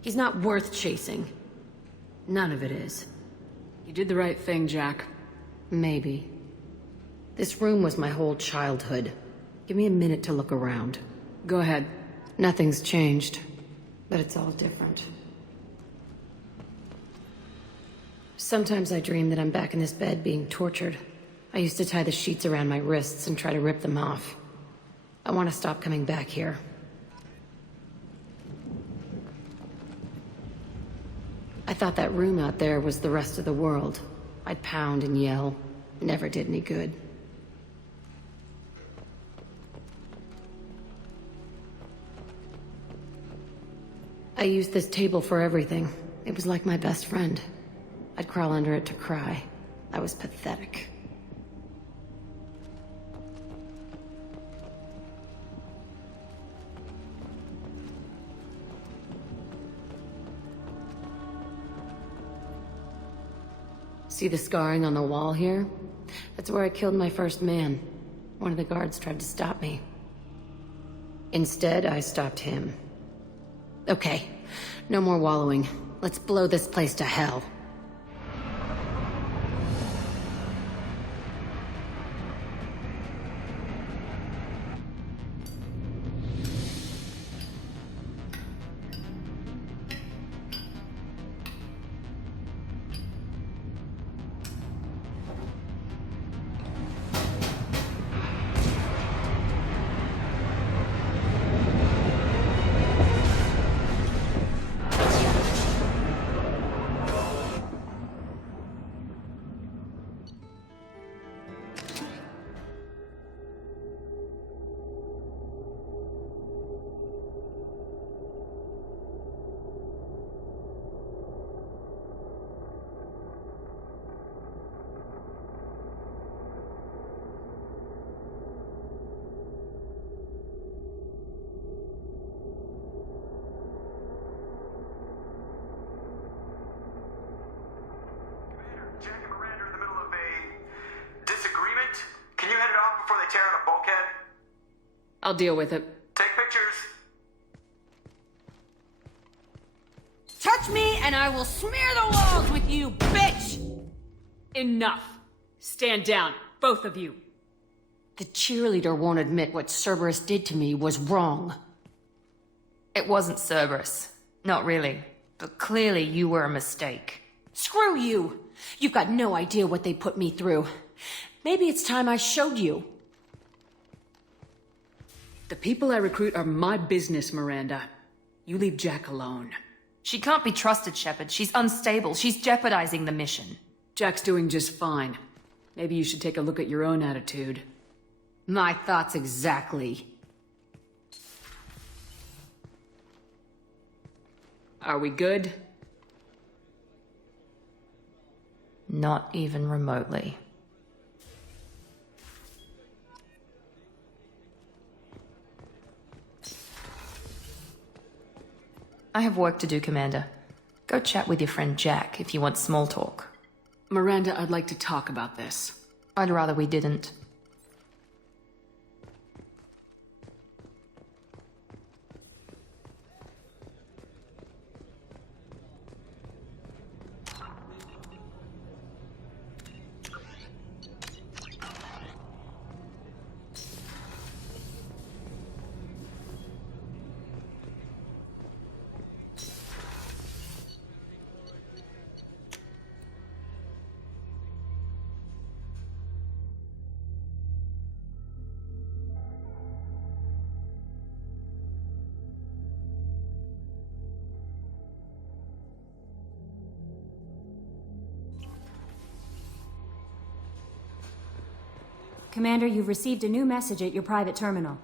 He's not worth chasing. None of it is. You did the right thing, Jack. Maybe. This room was my whole childhood. Give me a minute to look around. Go ahead. Nothing's changed, but it's all different. Sometimes I dream that I'm back in this bed being tortured. I used to tie the sheets around my wrists and try to rip them off. I want to stop coming back here. I thought that room out there was the rest of the world. I'd pound and yell. Never did any good. I used this table for everything. It was like my best friend. I'd crawl under it to cry. I was pathetic. See the scarring on the wall here? That's where I killed my first man. One of the guards tried to stop me. Instead, I stopped him. Okay, no more wallowing. Let's blow this place to hell. Jack and Miranda are in the middle of a disagreement. Can you head it off before they tear out a bulkhead? I'll deal with it. Take pictures. Touch me and I will smear the walls with you, bitch! Enough. Stand down, both of you. The cheerleader won't admit what Cerberus did to me was wrong. It wasn't Cerberus. Not really. But clearly you were a mistake. Screw you! You've got no idea what they put me through. Maybe it's time I showed you. The people I recruit are my business, Miranda. You leave Jack alone. She can't be trusted, Shepard. She's unstable. She's jeopardizing the mission. Jack's doing just fine. Maybe you should take a look at your own attitude. My thoughts exactly. Are we good? Not even remotely. I have work to do, Commander. Go chat with your friend Jack if you want small talk. Miranda, I'd like to talk about this. I'd rather we didn't. Commander, you've received a new message at your private terminal.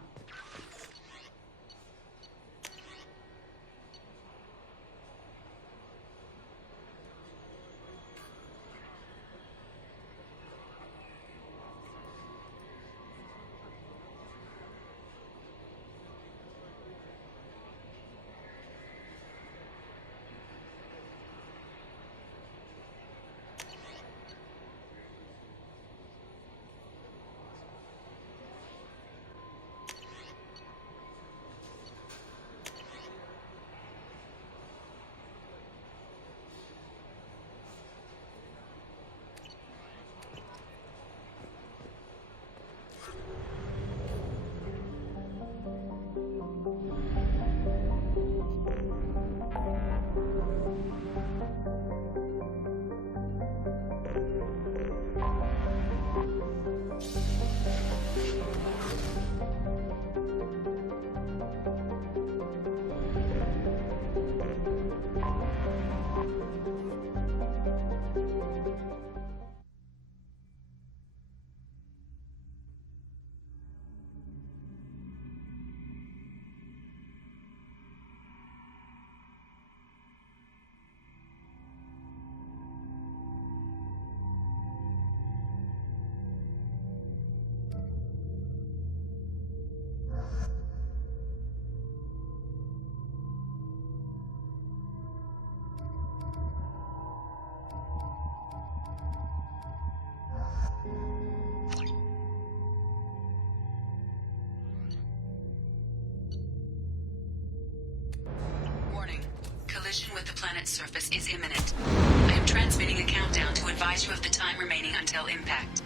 Collision with the planet's surface is imminent. I am transmitting a countdown to advise you of the time remaining until impact.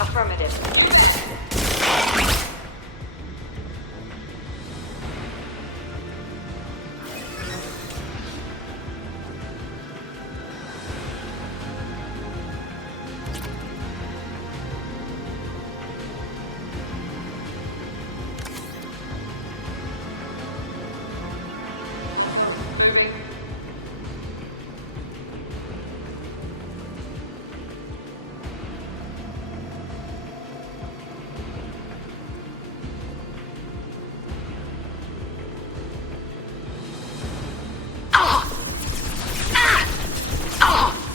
Affirmative.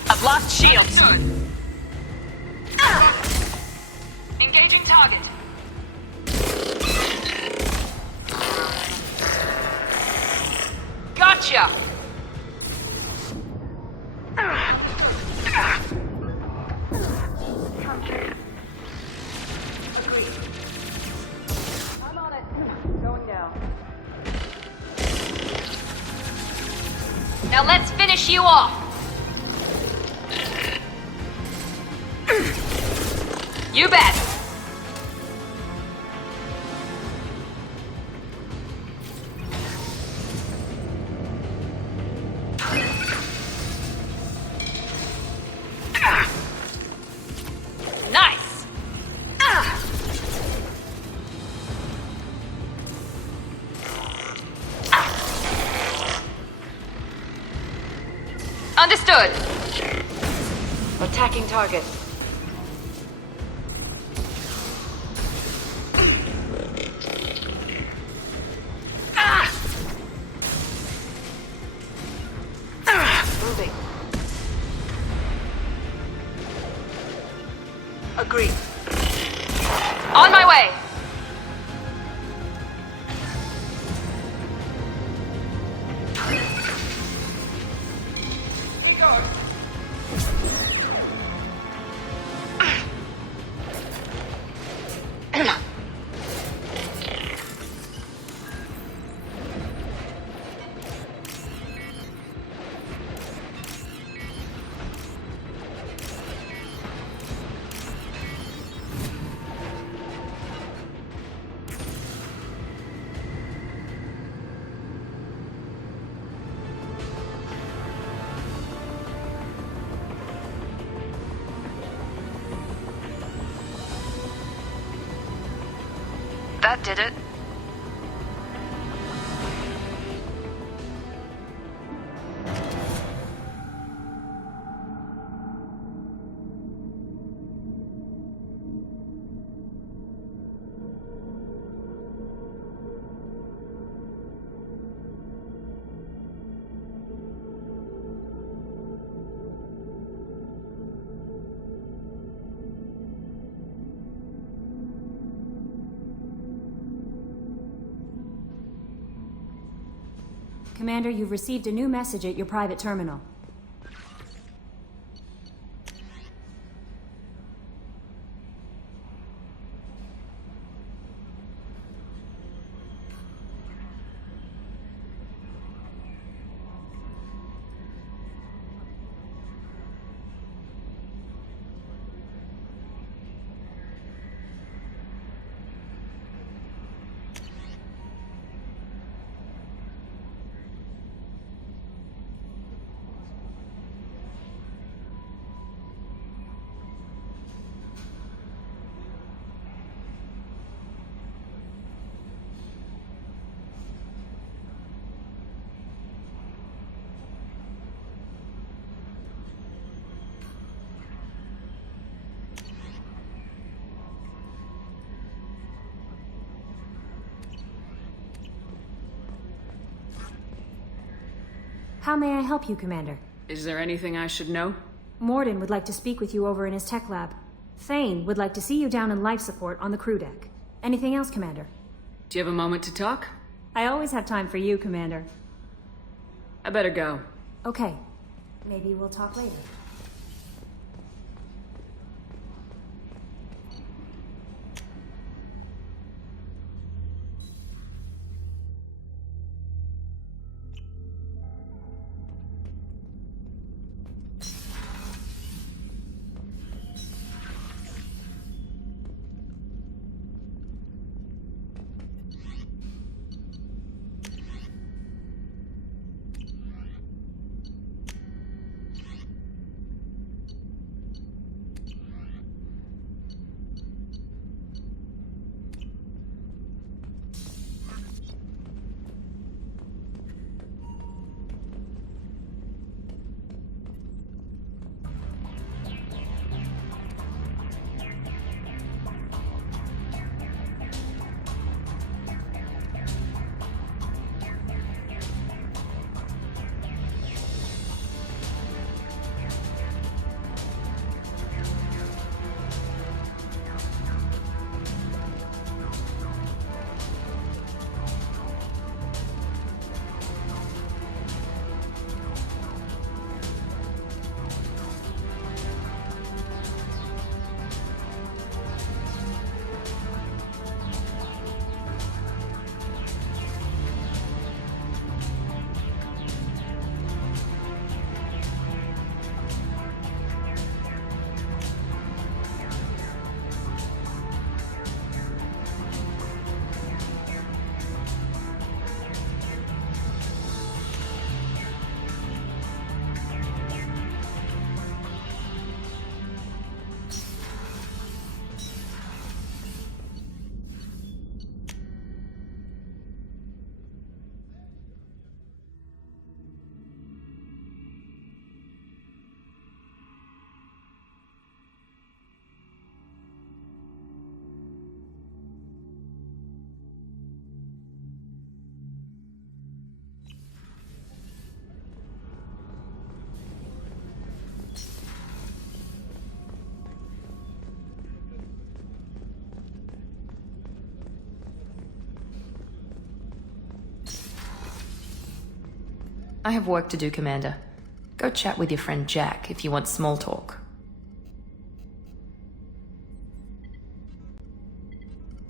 I've lost shields. Engaging target. Gotcha! I'm on it. Going down. Now let's finish you off. You bet. Nice. Understood. Attacking target. Moving. Agreed. On my way. That did it. Commander, you've received a new message at your private terminal. How may I help you, Commander? Is there anything I should know? Morden would like to speak with you over in his tech lab. Thane would like to see you down in life support on the crew deck. Anything else, Commander? Do you have a moment to talk? I always have time for you, Commander. I better go. Okay. Maybe we'll talk later. I have work to do, Commander. Go chat with your friend Jack if you want small talk.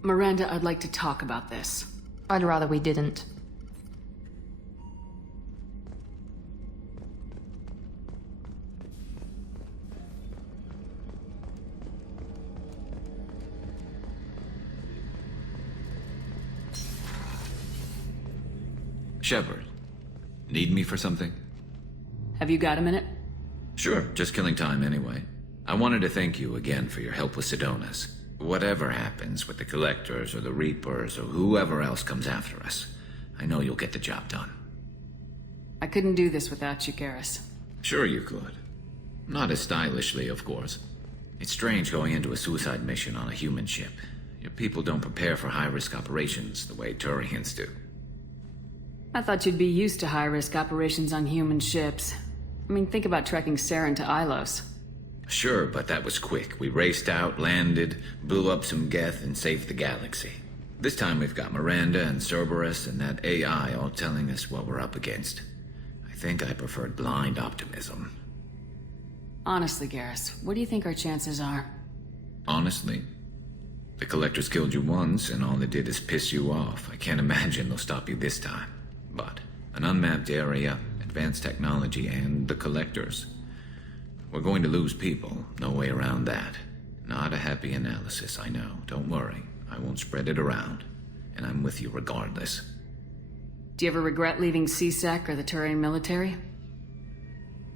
Miranda, I'd like to talk about this. I'd rather we didn't. Shepard, need me for something? Have you got a minute? Sure, just killing time anyway. I wanted to thank you again for your help with Sidonis. Whatever happens with the Collectors or the Reapers or whoever else comes after us, I know you'll get the job done. I couldn't do this without you, Garrus. Sure you could. Not as stylishly, of course. It's strange going into a suicide mission on a human ship. Your people don't prepare for high-risk operations the way Turians do. I thought you'd be used to high-risk operations on human ships. I mean, think about trekking Saren to Ilos. Sure, but that was quick. We raced out, landed, blew up some Geth, and saved the galaxy. This time we've got Miranda and Cerberus and that AI all telling us what we're up against. I think I preferred blind optimism. Honestly, Garrus, what do you think our chances are? Honestly, the Collectors killed you once, and all they did is piss you off. I can't imagine they'll stop you this time. But an unmapped area, advanced technology, and the Collectors. We're going to lose people, no way around that. Not a happy analysis, I know. Don't worry, I won't spread it around. And I'm with you regardless. Do you ever regret leaving CSEC or the Turian military?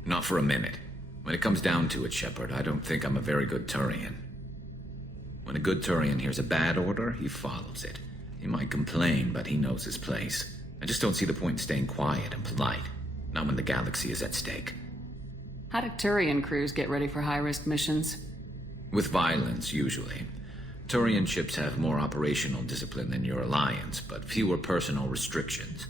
Not for a minute. When it comes down to it, Shepard, I don't think I'm a very good Turian. When a good Turian hears a bad order, he follows it. He might complain, but he knows his place. I just don't see the point in staying quiet and polite. Not when the galaxy is at stake. How do Turian crews get ready for high-risk missions? With violence, usually. Turian ships have more operational discipline than your alliance, but fewer personal restrictions.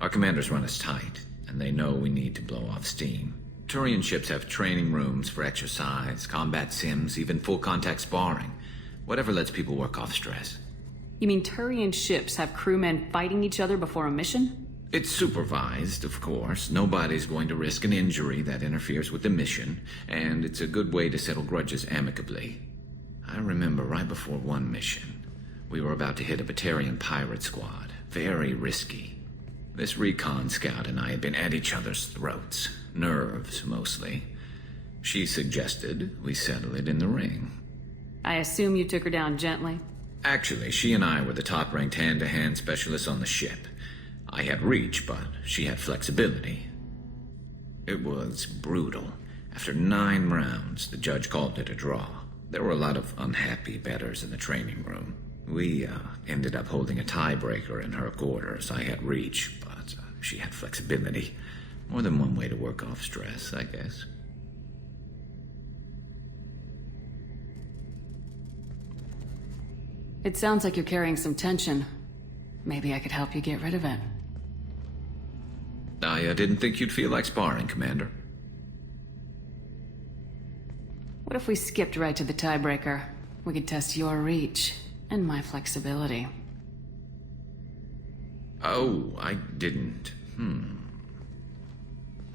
Our commanders run us tight, and they know we need to blow off steam. Turian ships have training rooms for exercise, combat sims, even full-contact sparring. Whatever lets people work off stress. You mean Turian ships have crewmen fighting each other before a mission? It's supervised, of course. Nobody's going to risk an injury that interferes with the mission, and it's a good way to settle grudges amicably. I remember right before one mission, we were about to hit a Batarian pirate squad. Very risky. This recon scout and I had been at each other's throats. Nerves, mostly. She suggested we settle it in the ring. I assume you took her down gently? Actually, she and I were the top-ranked hand-to-hand specialists on the ship. I had reach, but she had flexibility. It was brutal. After 9 rounds, the judge called it a draw. There were a lot of unhappy bettors in the training room. We ended up holding a tiebreaker in her quarters. I had reach, but she had flexibility. More than one way to work off stress, I guess. It sounds like you're carrying some tension. Maybe I could help you get rid of it. I didn't think you'd feel like sparring, Commander. What if we skipped right to the tiebreaker? We could test your reach and my flexibility. Oh, I didn't.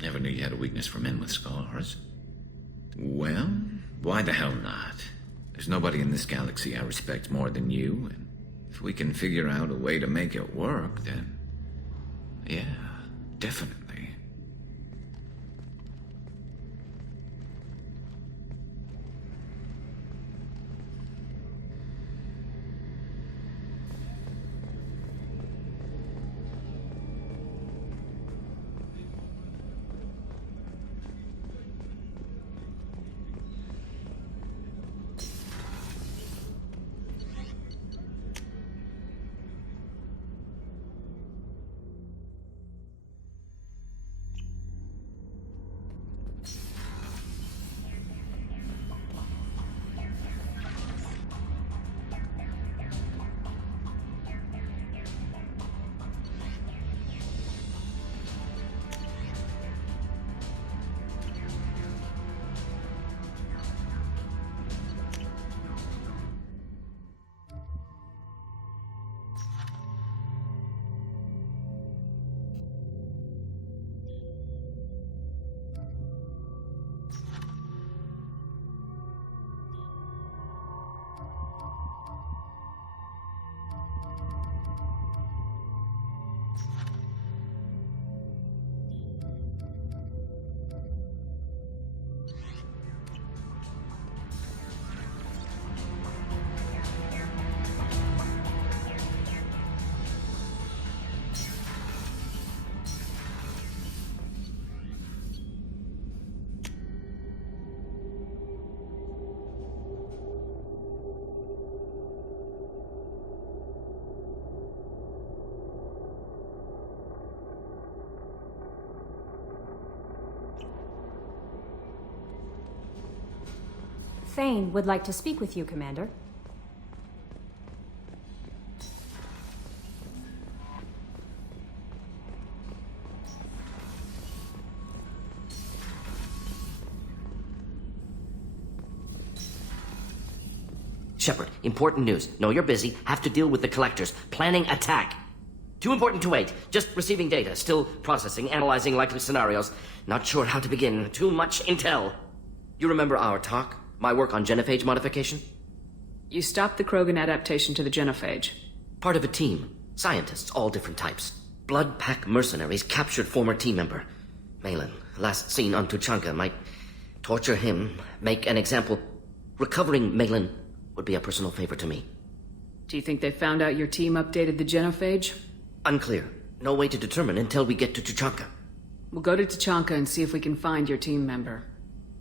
Never knew you had a weakness for men with scars. Well, why the hell not? There's nobody in this galaxy I respect more than you, and if we can figure out a way to make it work, then... yeah, definitely. Thane would like to speak with you, Commander. Shepard, important news. Know you're busy. Have to deal with the collectors. Planning attack. Too important to wait. Just receiving data. Still processing, analyzing likely scenarios. Not sure how to begin. Too much intel. You remember our talk? My work on genophage modification? You stopped the Krogan adaptation to the genophage. Part of a team. Scientists, all different types. Blood Pack mercenaries captured former team member. Malin, last seen on Tuchanka, might torture him, make an example. Recovering Malin would be a personal favor to me. Do you think they found out your team updated the genophage? Unclear. No way to determine until we get to Tuchanka. We'll go to Tuchanka and see if we can find your team member.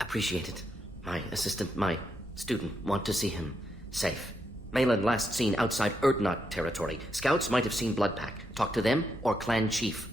Appreciate it. My assistant, my student, want to see him safe. Malin last seen outside Erdnot territory. Scouts might have seen Bloodpack. Talk to them or clan chief.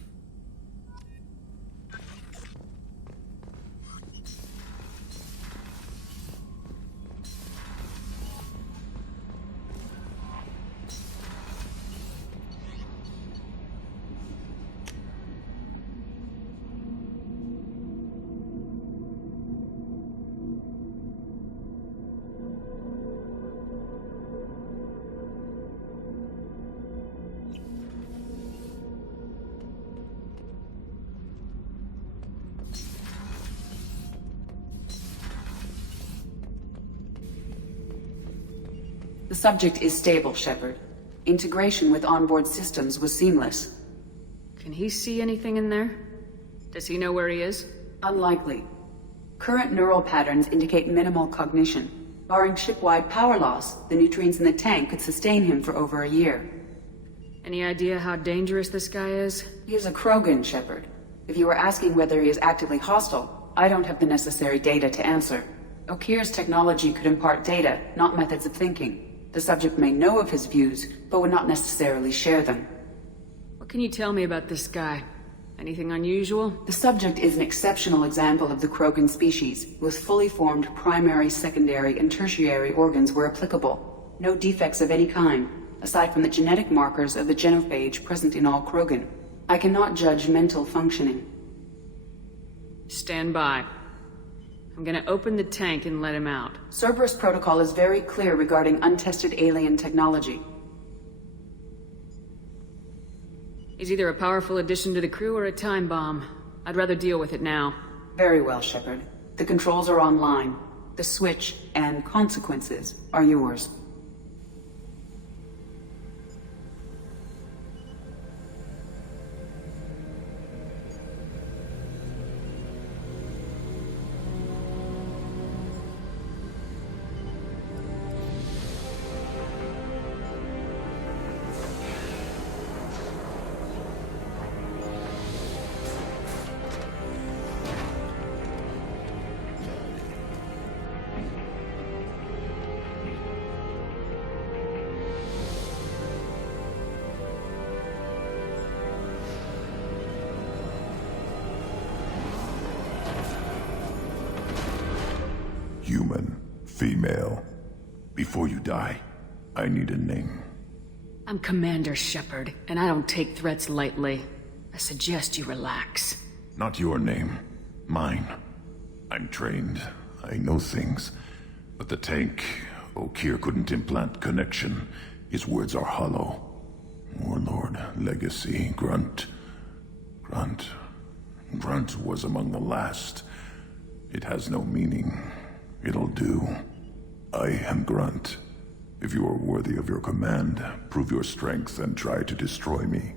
The subject is stable, Shepard. Integration with onboard systems was seamless. Can he see anything in there? Does he know where he is? Unlikely. Current neural patterns indicate minimal cognition. Barring ship-wide power loss, the nutrients in the tank could sustain him for over a year. Any idea how dangerous this guy is? He is a Krogan, Shepard. If you were asking whether he is actively hostile, I don't have the necessary data to answer. Okir's technology could impart data, not methods of thinking. The subject may know of his views, but would not necessarily share them. What can you tell me about this guy? Anything unusual? The subject is an exceptional example of the Krogan species, with fully formed primary, secondary, and tertiary organs where applicable. No defects of any kind, aside from the genetic markers of the genophage present in all Krogan. I cannot judge mental functioning. Stand by. I'm gonna open the tank and let him out. Cerberus protocol is very clear regarding untested alien technology. He's either a powerful addition to the crew or a time bomb. I'd rather deal with it now. Very well, Shepard. The controls are online. The switch and consequences are yours. Human, female. Before you die, I need a name. I'm Commander Shepard, and I don't take threats lightly. I suggest you relax. Not your name. Mine. I'm trained. I know things. But the tank, Okir couldn't implant connection. His words are hollow. Warlord, legacy, Grunt. Grunt was among the last. It has no meaning. It'll do. I am Grunt. If you are worthy of your command, prove your strength and try to destroy me.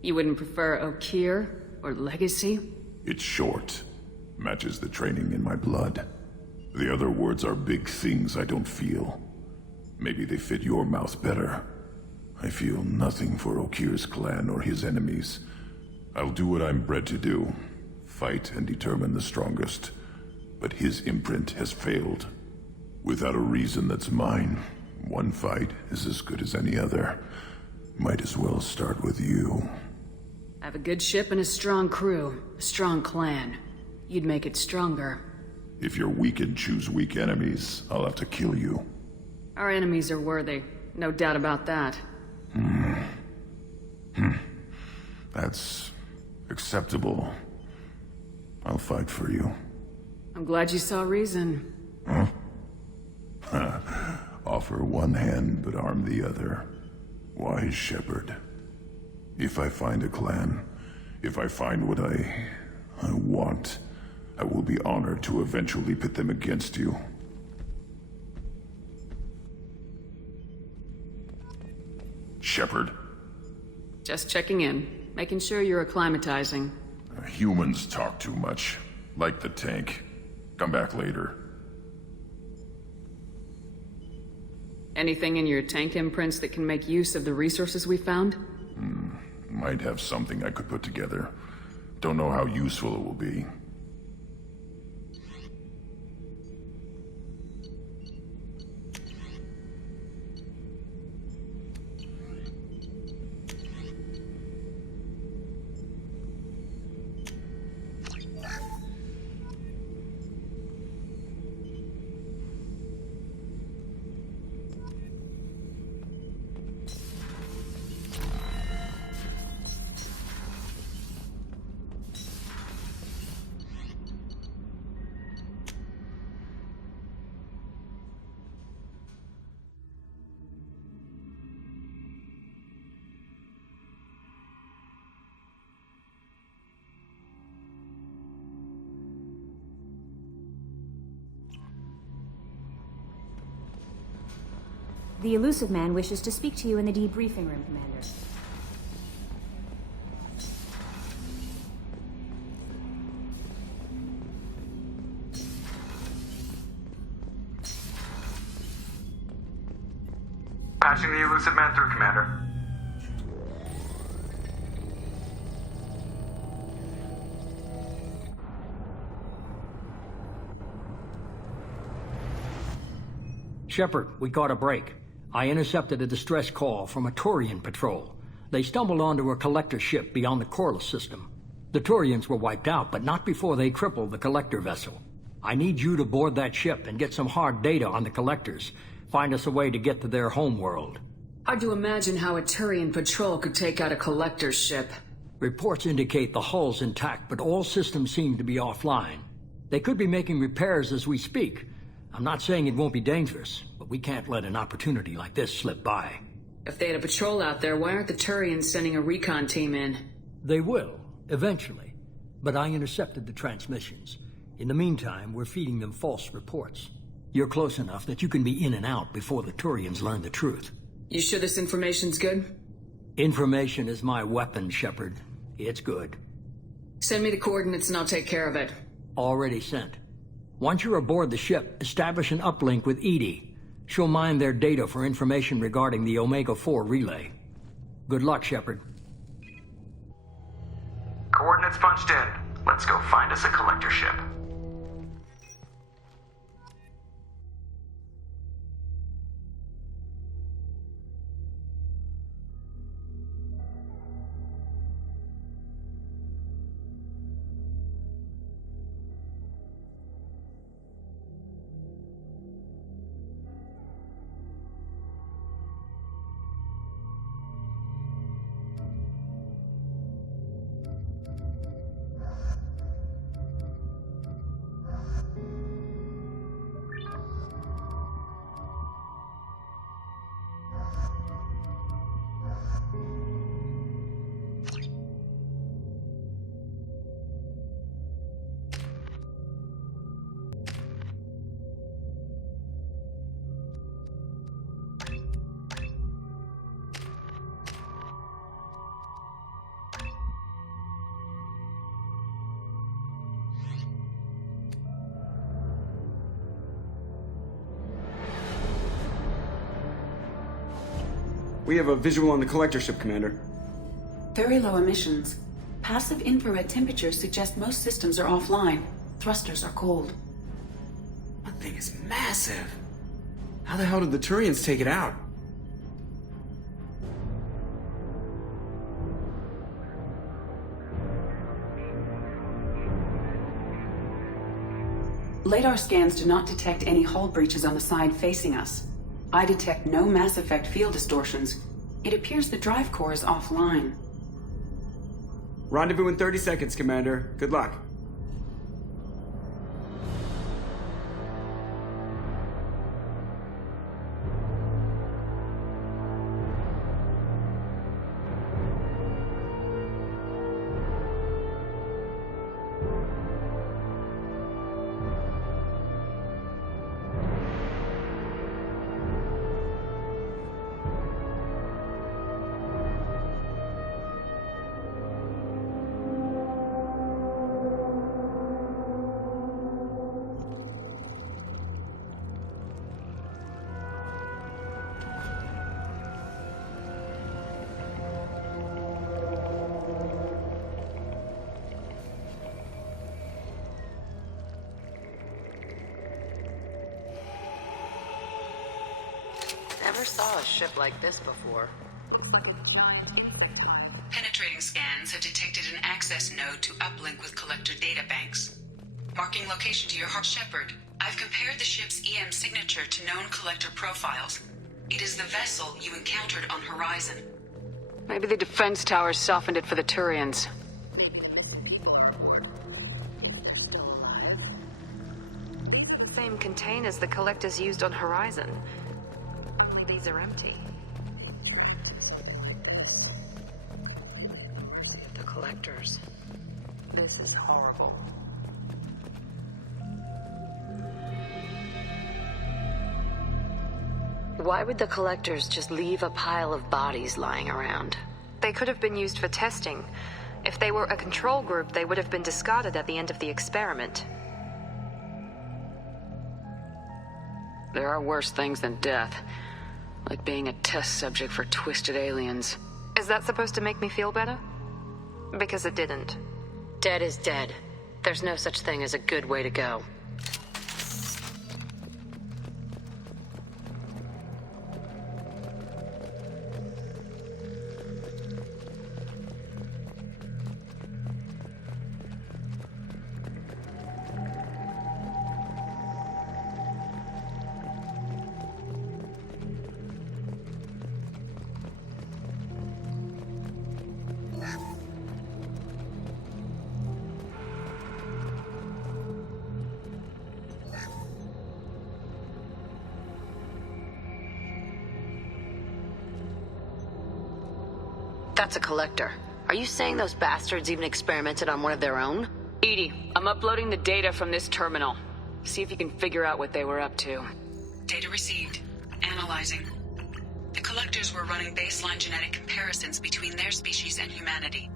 You wouldn't prefer Okir or Legacy? It's short. Matches the training in my blood. The other words are big things I don't feel. Maybe they fit your mouth better. I feel nothing for Okir's clan or his enemies. I'll do what I'm bred to do. Fight and determine the strongest. But his imprint has failed. Without a reason that's mine, one fight is as good as any other. Might as well start with you. I have a good ship and a strong crew. A strong clan. You'd make it stronger. If you're weak and choose weak enemies, I'll have to kill you. Our enemies are worthy. No doubt about that. That's acceptable. I'll fight for you. I'm glad you saw reason. Huh? Offer one hand, but arm the other. Wise Shepard. If I find a clan, if I find what I want, I will be honored to eventually pit them against you. Shepard? Just checking in. Making sure you're acclimatizing. Humans talk too much. Like the tank. Come back later. Anything in your tank imprints that can make use of the resources we found? Might have something I could put together. Don't know how useful it will be. The elusive man wishes to speak to you in the debriefing room, Commander. Patching the elusive man through, Commander. Shepard, we caught a break. I intercepted a distress call from a Turian patrol. They stumbled onto a collector ship beyond the Corliss system. The Turians were wiped out, but not before they crippled the collector vessel. I need you to board that ship and get some hard data on the collectors. Find us a way to get to their home world. Hard to imagine how a Turian patrol could take out a collector's ship. Reports indicate the hull's intact, but all systems seem to be offline. They could be making repairs as we speak. I'm not saying it won't be dangerous, but we can't let an opportunity like this slip by. If they had a patrol out there, why aren't the Turians sending a recon team in? They will, eventually. But I intercepted the transmissions. In the meantime, we're feeding them false reports. You're close enough that you can be in and out before the Turians learn the truth. You sure this information's good? Information is my weapon, Shepard. It's good. Send me the coordinates and I'll take care of it. Already sent. Once you're aboard the ship, establish an uplink with Edie. She'll mine their data for information regarding the Omega-4 relay. Good luck, Shepard. Coordinates punched in. Let's go find us a collector ship. We have a visual on the collector ship, Commander. Very low emissions. Passive infrared temperatures suggest most systems are offline. Thrusters are cold. That thing is massive. How the hell did the Turians take it out? Radar scans do not detect any hull breaches on the side facing us. I detect no mass effect field distortions. It appears the drive core is offline. Rendezvous in 30 seconds, Commander. Good luck. Never saw a ship like this before. Looks like a giant insect hive. Penetrating scans have detected an access node to uplink with collector databanks. Marking location to your heart, Shepard. I've compared the ship's EM signature to known collector profiles. It is the vessel you encountered on Horizon. Maybe the defense towers softened it for the Turians. Maybe the missing people are aboard. Still alive. The same containers the collectors used on Horizon. Only these are empty. Mercy of the collectors. This is horrible. Why would the collectors just leave a pile of bodies lying around? They could have been used for testing. If they were a control group, they would have been discarded at the end of the experiment. There are worse things than death. Like being a test subject for twisted aliens. Is that supposed to make me feel better? Because it didn't. Dead is dead. There's no such thing as a good way to go. That's a collector. Are you saying those bastards even experimented on one of their own? Edie, I'm uploading the data from this terminal. See if you can figure out what they were up to. Data received. Analyzing. The collectors were running baseline genetic comparisons between their species and humanity.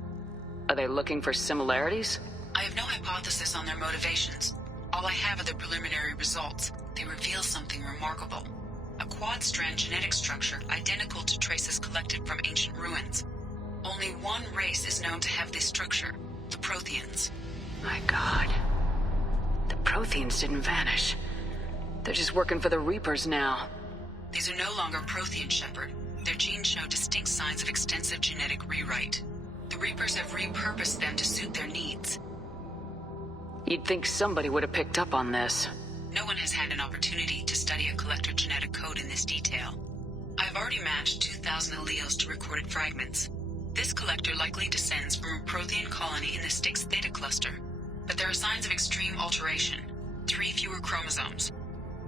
Are they looking for similarities? I have no hypothesis on their motivations. All I have are the preliminary results. They reveal something remarkable. A quad-strand genetic structure identical to traces collected from ancient ruins. Only one race is known to have this structure, the Protheans. My God. The Protheans didn't vanish. They're just working for the Reapers now. These are no longer Prothean, Shepard. Their genes show distinct signs of extensive genetic rewrite. The Reapers have repurposed them to suit their needs. You'd think somebody would have picked up on this. No one has had an opportunity to study a collector genetic code in this detail. I've already matched 2,000 alleles to recorded fragments. This collector likely descends from a Prothean colony in the Styx Theta cluster, but there are signs of extreme alteration. 3 fewer chromosomes,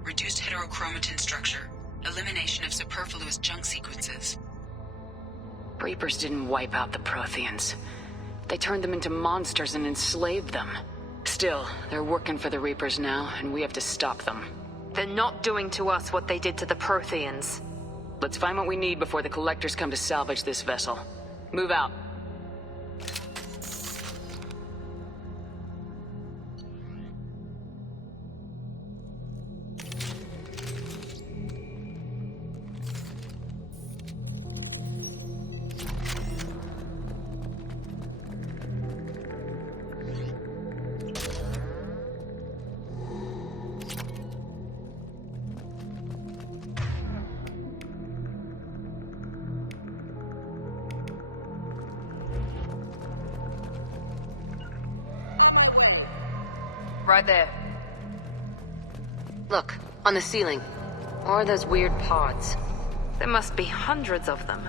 reduced heterochromatin structure, elimination of superfluous junk sequences. Reapers didn't wipe out the Protheans. They turned them into monsters and enslaved them. Still, they're working for the Reapers now, and we have to stop them. They're not doing to us what they did to the Protheans. Let's find what we need before the collectors come to salvage this vessel. Move out. Right there. Look, on the ceiling. Or those weird pods. There must be hundreds of them.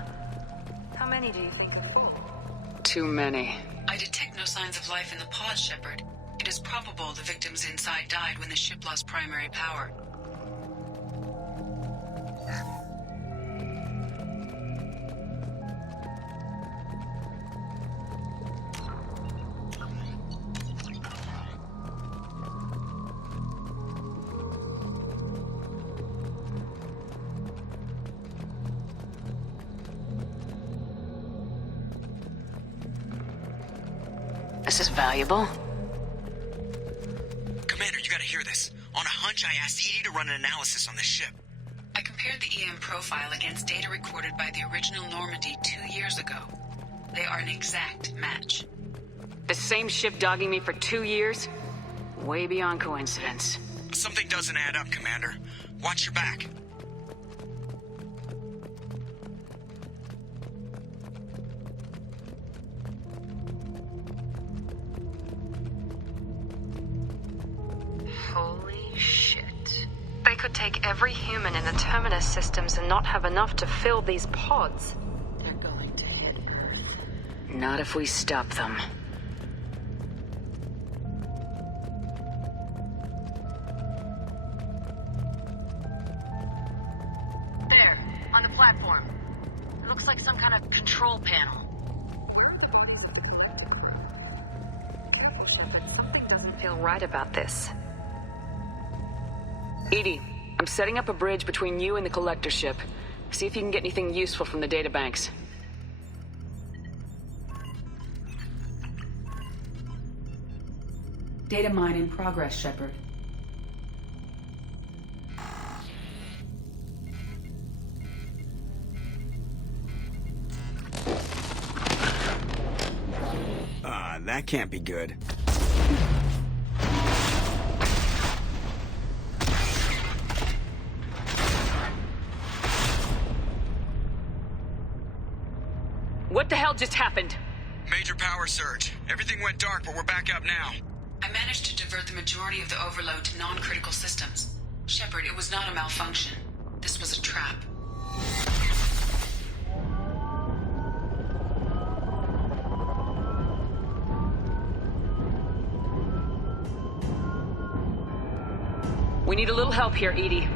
How many do you think are full? Too many. I detect no signs of life in the pod, Shepard. It is probable the victims inside died when the ship lost primary power. This is valuable. Commander, you gotta hear this. On a hunch, I asked Edie to run an analysis on this ship. I compared the EM profile against data recorded by the original Normandy 2 years ago. They are an exact match. The same ship dogging me for 2 years? Way beyond coincidence. Something doesn't add up, Commander. Watch your back. Holy shit. They could take every human in the Terminus systems and not have enough to fill these pods. They're going to hit Earth. Not if we stop them. There, on the platform. It looks like some kind of control panel. Careful, Shepard. Something doesn't feel right about this. Edie, I'm setting up a bridge between you and the collector ship. See if you can get anything useful from the databanks. Data mine in progress, Shepard. That can't be good. What the hell just happened? Major power surge. Everything went dark, but we're back up now. I managed to divert the majority of the overload to non-critical systems. Shepard, it was not a malfunction. This was a trap. We need a little help here, Edie.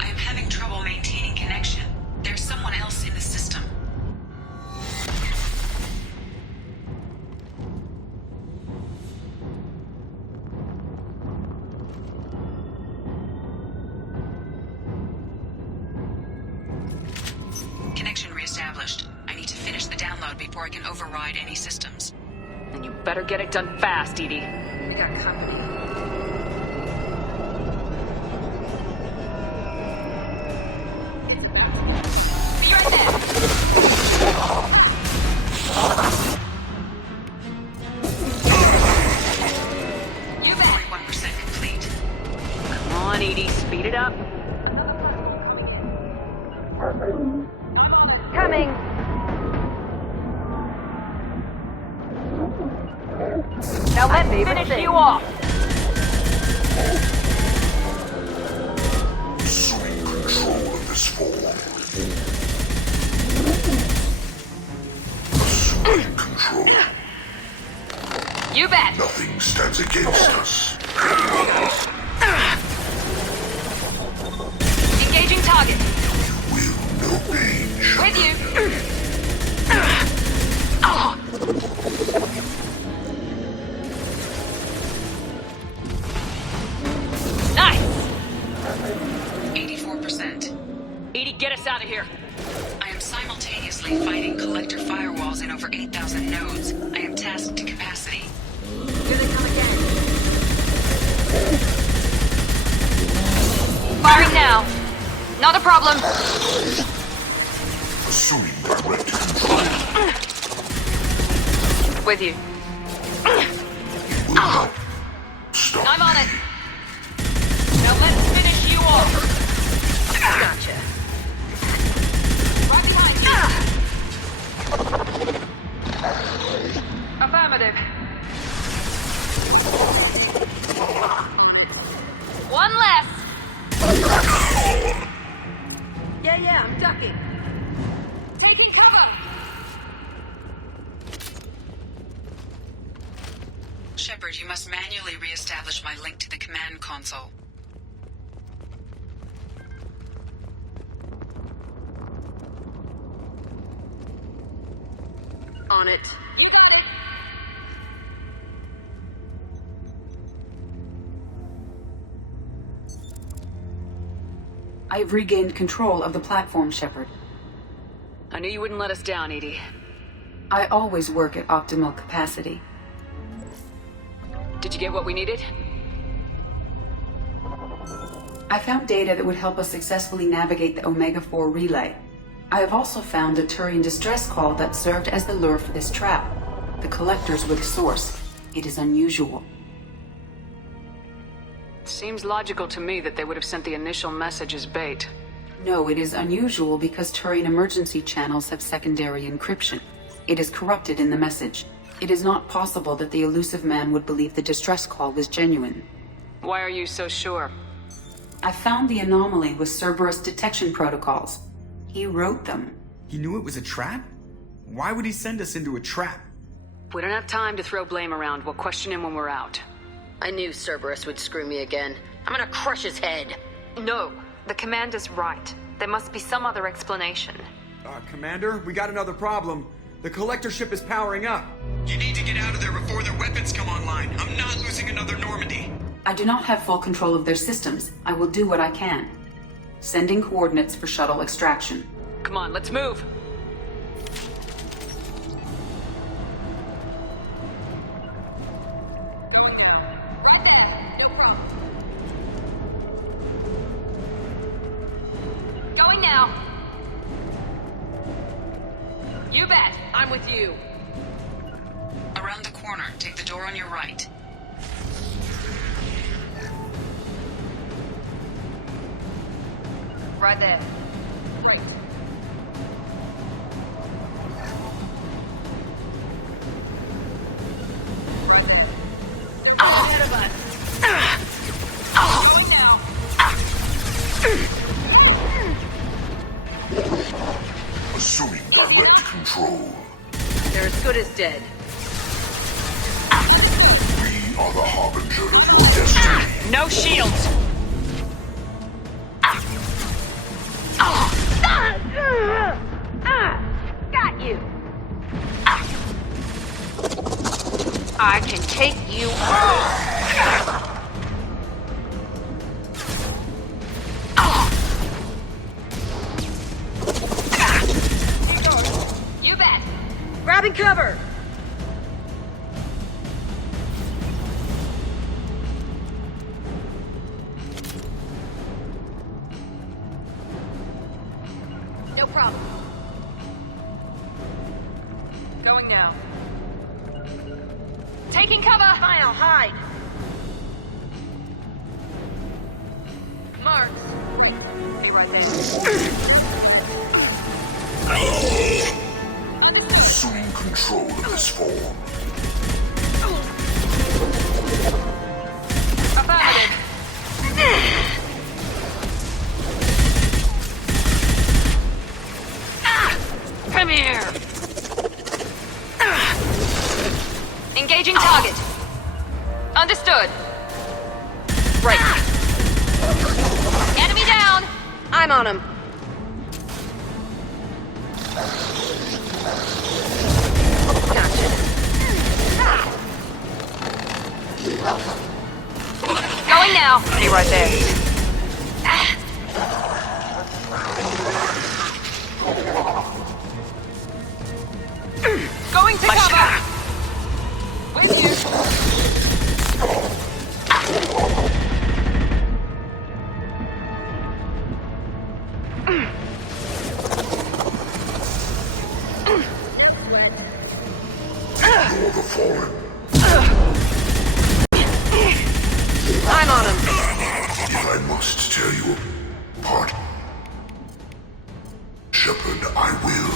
I am having trouble maintaining connection. There's someone else in the system. Connection reestablished. I need to finish the download before I can override any systems. And you better get it done fast, Edie. We got company. You bet. 41% complete. Come on, Edie, speed it up. Coming! Now let's finish you off! Assuming control of this form. Assuming control. You bet! Nothing stands against us. Engaging target. No pain. With you. Nice! 84%. Edie, get us out of here. I am simultaneously fighting collector firewalls in over 8,000 nodes. I am tasked to capacity. Here they come again. Firing now. Not a problem. Assuming direct control. With you. Will not stop. I'm on it. Now let's finish you off. Gotcha. Right behind you. Affirmative. One less. Yeah, I'm ducking. Taking cover! Shepard, you must manually re-establish my link to the command console. On it. I have regained control of the platform, Shepard. I knew you wouldn't let us down, Edie. I always work at optimal capacity. Did you get what we needed? I found data that would help us successfully navigate the Omega-4 relay. I have also found a Turian distress call that served as the lure for this trap. The collectors were the source. It is unusual. Seems logical to me that they would have sent the initial message as bait. No, it is unusual because Turian emergency channels have secondary encryption. It is corrupted in the message. It is not possible that the elusive man would believe the distress call was genuine. Why are you so sure? I found the anomaly with Cerberus detection protocols. He wrote them. He knew it was a trap? Why would he send us into a trap? We don't have time to throw blame around. We'll question him when we're out. I knew Cerberus would screw me again. I'm gonna crush his head. No, the commander's right. There must be some other explanation. Commander, we got another problem. The collector ship is powering up. You need to get out of there before their weapons come online. I'm not losing another Normandy. I do not have full control of their systems. I will do what I can. Sending coordinates for shuttle extraction. Come on, let's move. Going now. You bet. I'm with you. Around the corner, take the door on your right. Right there. Right. Ahead of us. Going now. Assuming direct control. They're as good as dead. We are the harbinger of your destiny. No shields! Got you. I can take you You bet. Grabbing cover. No problem. Going now. Taking cover! Fine, I'll hide. Marks. Be right there. Assuming control of this form. Affirmative. Come here. Engaging target. Understood. Right. Enemy down. I'm on him. Going now. Be right there. Going to cover. With you. You're the fallen. I'm on him. If I must tear you apart, Shepard, I will.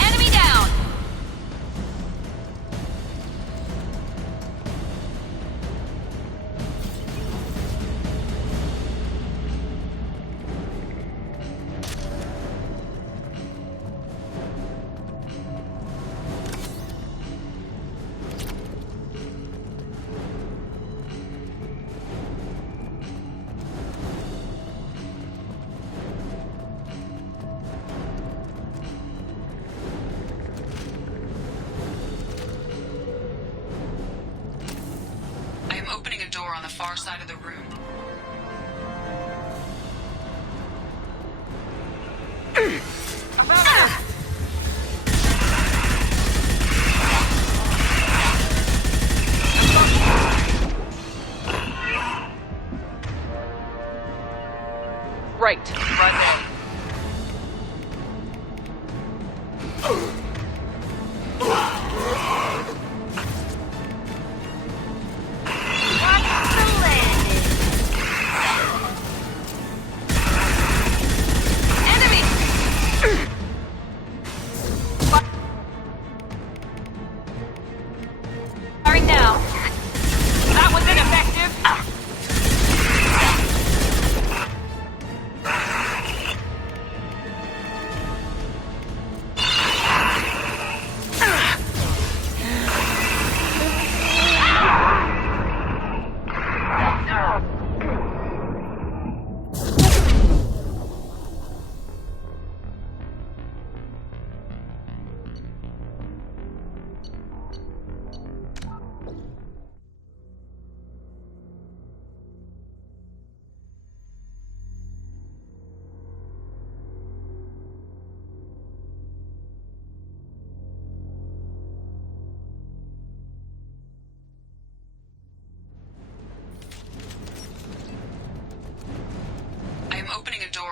Enemy down. I am opening a door on the far side of the room. Right. Right there. Enemy.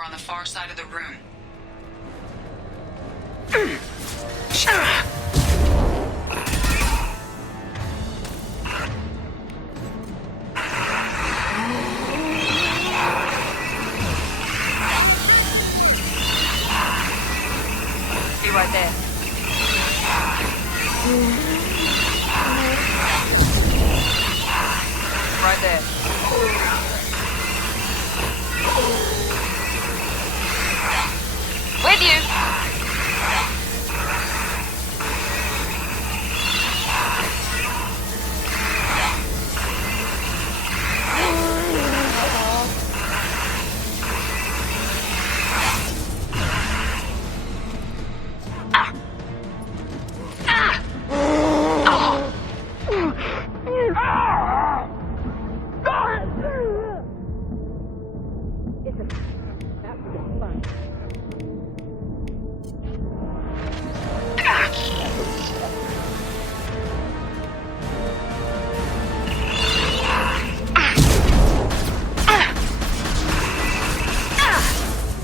on the far side of the room. Be right there. Right there. With you!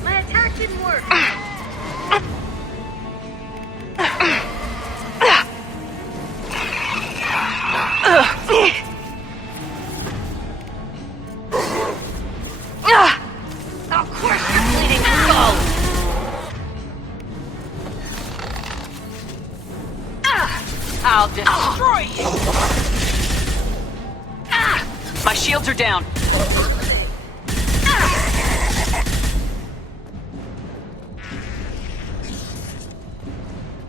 My attack didn't work. Of course you're bleeding skull! I'll destroy you! My shields are down.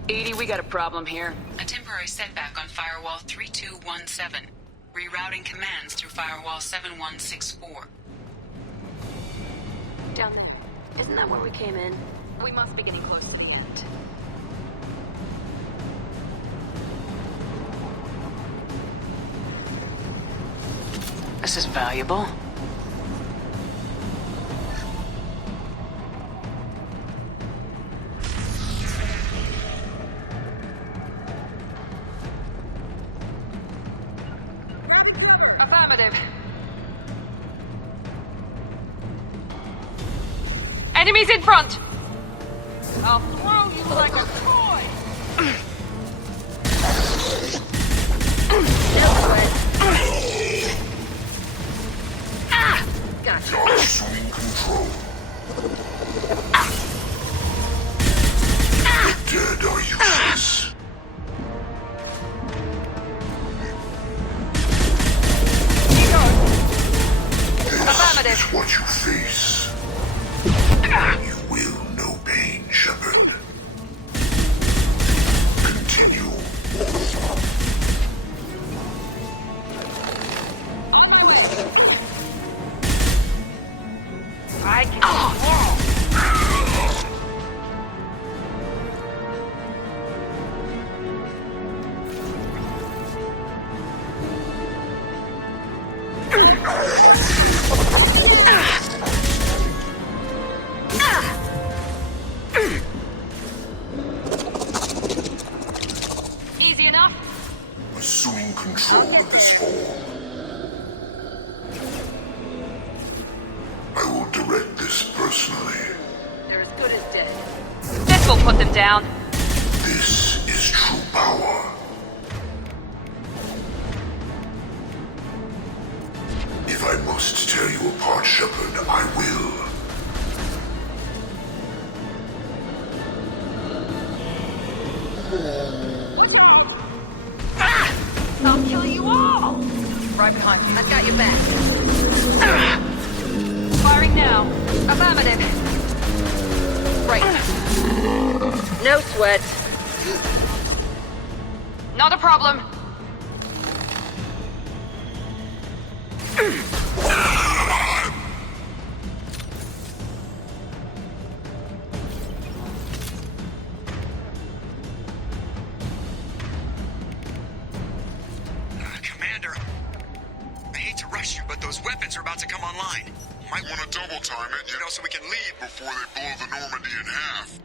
Edie, we got a problem here. A temporary setback on Firewall 3217. Rerouting commands through Firewall 7164. Down there. Isn't that where we came in? We must be getting close to the end. This is valuable. Affirmative. Enemies in front! I'll throw you like a toy! Gotcha. You're assuming control. The dead are useless. This is what you face. You will know pain, Shepard. Continue. I can Easy enough? Assuming control of this fall. I will direct this personally. They're as good as dead. This will put them down. This is true power. If I must tear you apart, Shepard, I will. I'll kill you all! Right behind you. I've got your back. Firing now. Affirmative. Right. No sweat. Not a problem. Commander, I hate to rush you, but those weapons are about to come online. Might want to double time it, so we can leave before they blow the Normandy in half.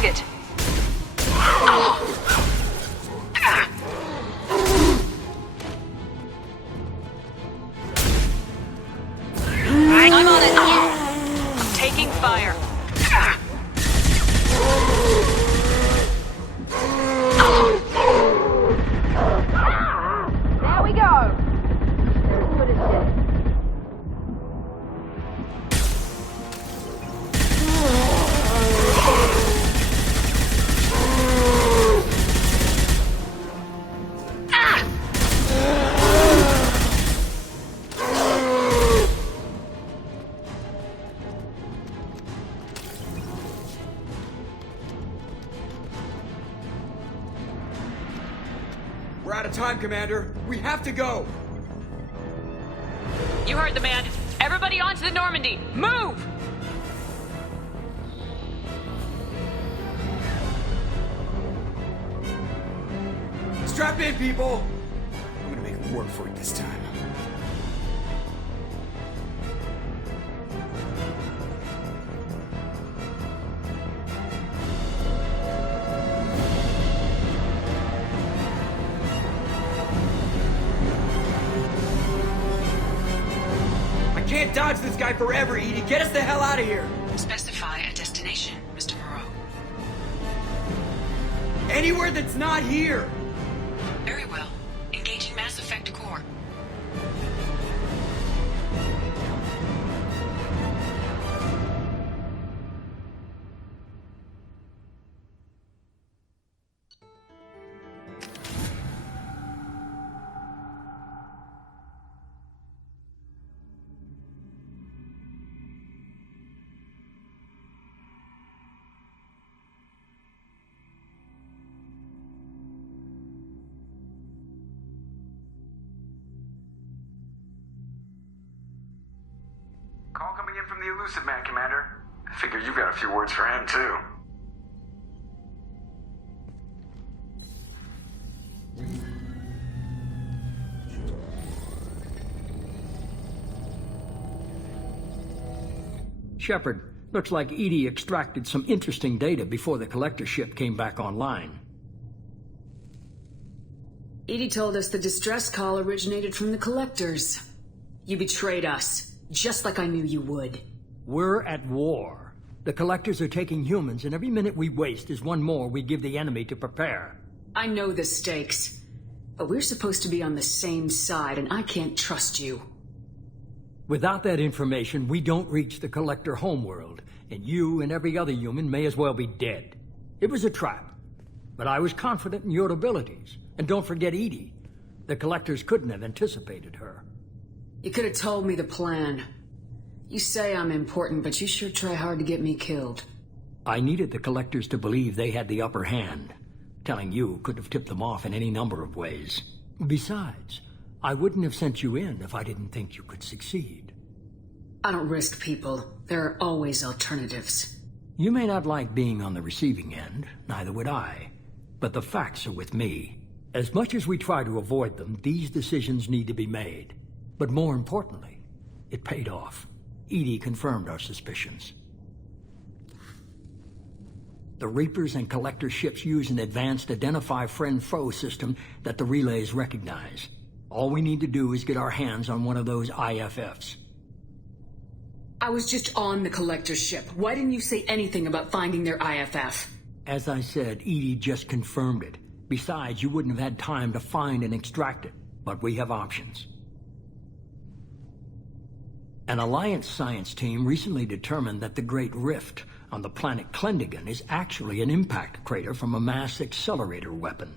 target. I'm on it. I'm taking fire. There we go. They're as good as dead. We're out of time, Commander. We have to go. You heard the man. Everybody onto the Normandy. Move! Strap in, people. I'm gonna make it work for it this time. I can't dodge this guy forever, Edie. Get us the hell out of here. Specify a destination, Mr. Moreau. Anywhere that's not here. Very well. Engaging Mass Effect Core. Call coming in from the Elusive Man, Commander. I figure you got a few words for him, too. Shepard, looks like Edie extracted some interesting data before the collector ship came back online. Edie told us the distress call originated from the Collectors. You betrayed us, just like I knew you would. We're at war. The collectors are taking humans, and every minute we waste is one more we give the enemy to prepare. I know the stakes, but we're supposed to be on the same side, and I can't trust you. Without that information, we don't reach the collector homeworld, and you and every other human may as well be dead. It was a trap, but I was confident in your abilities. And don't forget Edie. The collectors couldn't have anticipated her. You could have told me the plan. You say I'm important, but you sure try hard to get me killed. I needed the collectors to believe they had the upper hand. Telling you could have tipped them off in any number of ways. Besides, I wouldn't have sent you in if I didn't think you could succeed. I don't risk people. There are always alternatives. You may not like being on the receiving end, neither would I. But the facts are with me. As much as we try to avoid them, these decisions need to be made. But more importantly, it paid off. Edie confirmed our suspicions. The Reapers and Collector ships use an advanced Identify Friend-Foe system that the relays recognize. All we need to do is get our hands on one of those IFFs. I was just on the Collector ship. Why didn't you say anything about finding their IFF? As I said, Edie just confirmed it. Besides, you wouldn't have had time to find and extract it. But we have options. An Alliance science team recently determined that the Great Rift on the planet Klendigan is actually an impact crater from a mass accelerator weapon.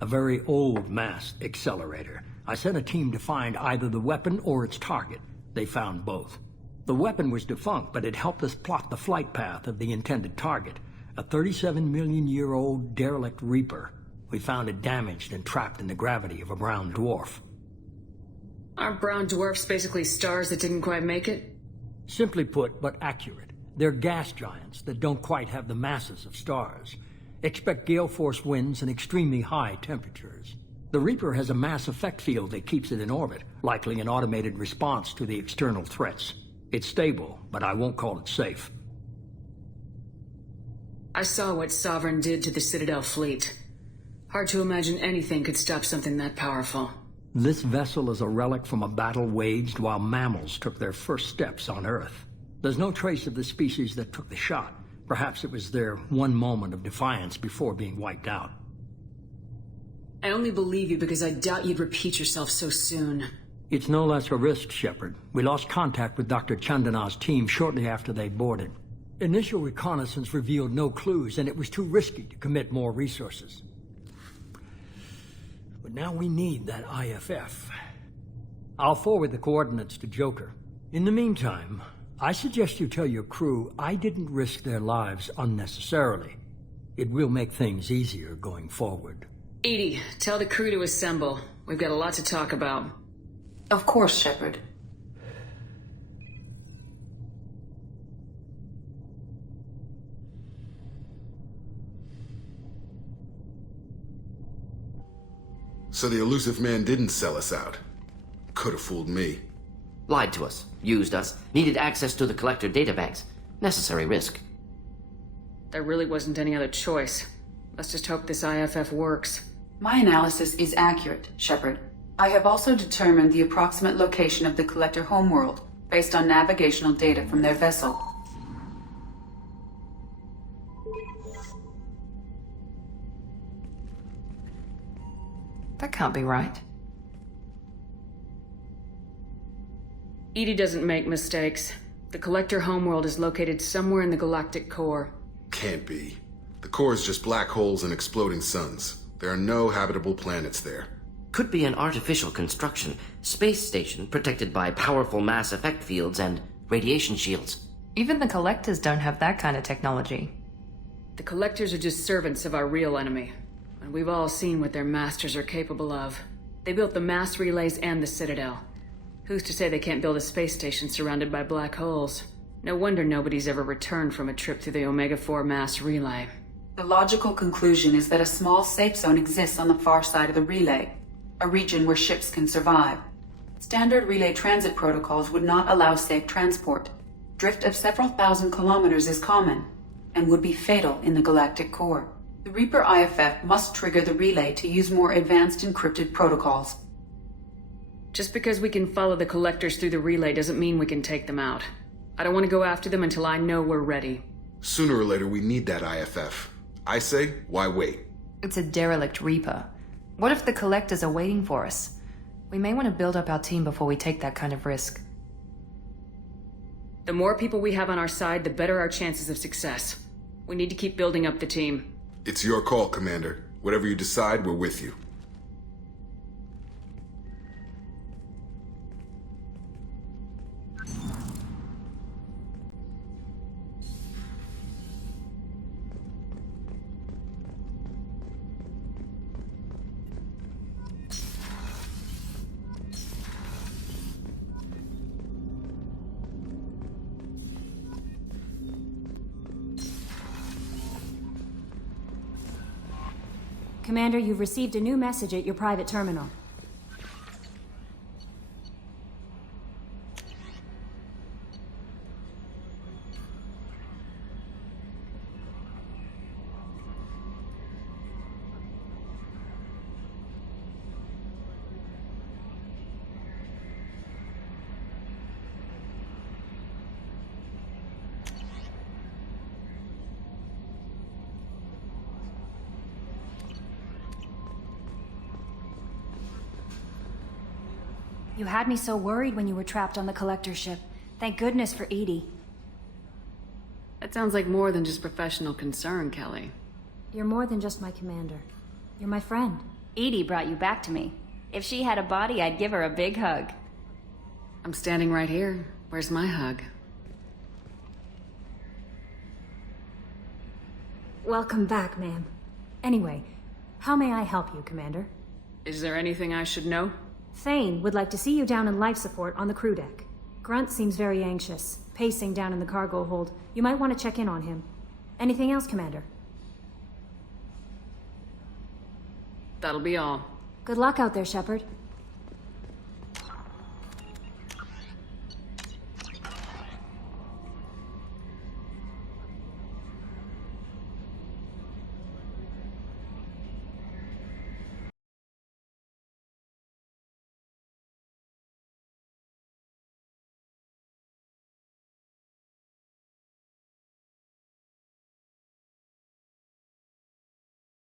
A very old mass accelerator. I sent a team to find either the weapon or its target. They found both. The weapon was defunct, but it helped us plot the flight path of the intended target, a 37-million-year-old derelict Reaper. We found it damaged and trapped in the gravity of a brown dwarf. Aren't brown dwarfs basically stars that didn't quite make it? Simply put, but accurate. They're gas giants that don't quite have the masses of stars. Expect gale force winds and extremely high temperatures. The Reaper has a mass effect field that keeps it in orbit, likely an automated response to the external threats. It's stable, but I won't call it safe. I saw what Sovereign did to the Citadel fleet. Hard to imagine anything could stop something that powerful. This vessel is a relic from a battle waged while mammals took their first steps on Earth. There's no trace of the species that took the shot. Perhaps it was their one moment of defiance before being wiped out. I only believe you because I doubt you'd repeat yourself so soon. It's no less a risk, Shepard. We lost contact with Dr. Chandana's team shortly after they boarded. Initial reconnaissance revealed no clues, and it was too risky to commit more resources. But now we need that IFF. I'll forward the coordinates to Joker. In the meantime, I suggest you tell your crew I didn't risk their lives unnecessarily. It will make things easier going forward. Edie, tell the crew to assemble. We've got a lot to talk about. Of course, Shepard. So the elusive man didn't sell us out. Could have fooled me. Lied to us, used us, needed access to the Collector databanks. Necessary risk. There really wasn't any other choice. Let's just hope this IFF works. My analysis is accurate, Shepard. I have also determined the approximate location of the Collector homeworld, based on navigational data from their vessel. That can't be right. Edie doesn't make mistakes. The Collector homeworld is located somewhere in the galactic core. Can't be. The core is just black holes and exploding suns. There are no habitable planets there. Could be an artificial construction. Space station protected by powerful mass effect fields and radiation shields. Even the Collectors don't have that kind of technology. The Collectors are just servants of our real enemy. And we've all seen what their masters are capable of. They built the mass relays and the Citadel. Who's to say they can't build a space station surrounded by black holes? No wonder nobody's ever returned from a trip through the Omega-4 mass relay. The logical conclusion is that a small safe zone exists on the far side of the relay, a region where ships can survive. Standard relay transit protocols would not allow safe transport. Drift of several thousand kilometers is common, and would be fatal in the galactic core. The Reaper IFF must trigger the relay to use more advanced encrypted protocols. Just because we can follow the Collectors through the relay doesn't mean we can take them out. I don't want to go after them until I know we're ready. Sooner or later we need that IFF. I say, why wait? It's a derelict Reaper. What if the Collectors are waiting for us? We may want to build up our team before we take that kind of risk. The more people we have on our side, the better our chances of success. We need to keep building up the team. It's your call, Commander. Whatever you decide, we're with you. Commander, you've received a new message at your private terminal. You had me so worried when you were trapped on the Collector ship. Thank goodness for Edie. That sounds like more than just professional concern, Kelly. You're more than just my commander. You're my friend. Edie brought you back to me. If she had a body, I'd give her a big hug. I'm standing right here. Where's my hug? Welcome back, ma'am. Anyway, how may I help you, Commander? Is there anything I should know? Thane would like to see you down in life support on the crew deck. Grunt seems very anxious, pacing down in the cargo hold. You might want to check in on him. Anything else, Commander? That'll be all. Good luck out there, Shepard.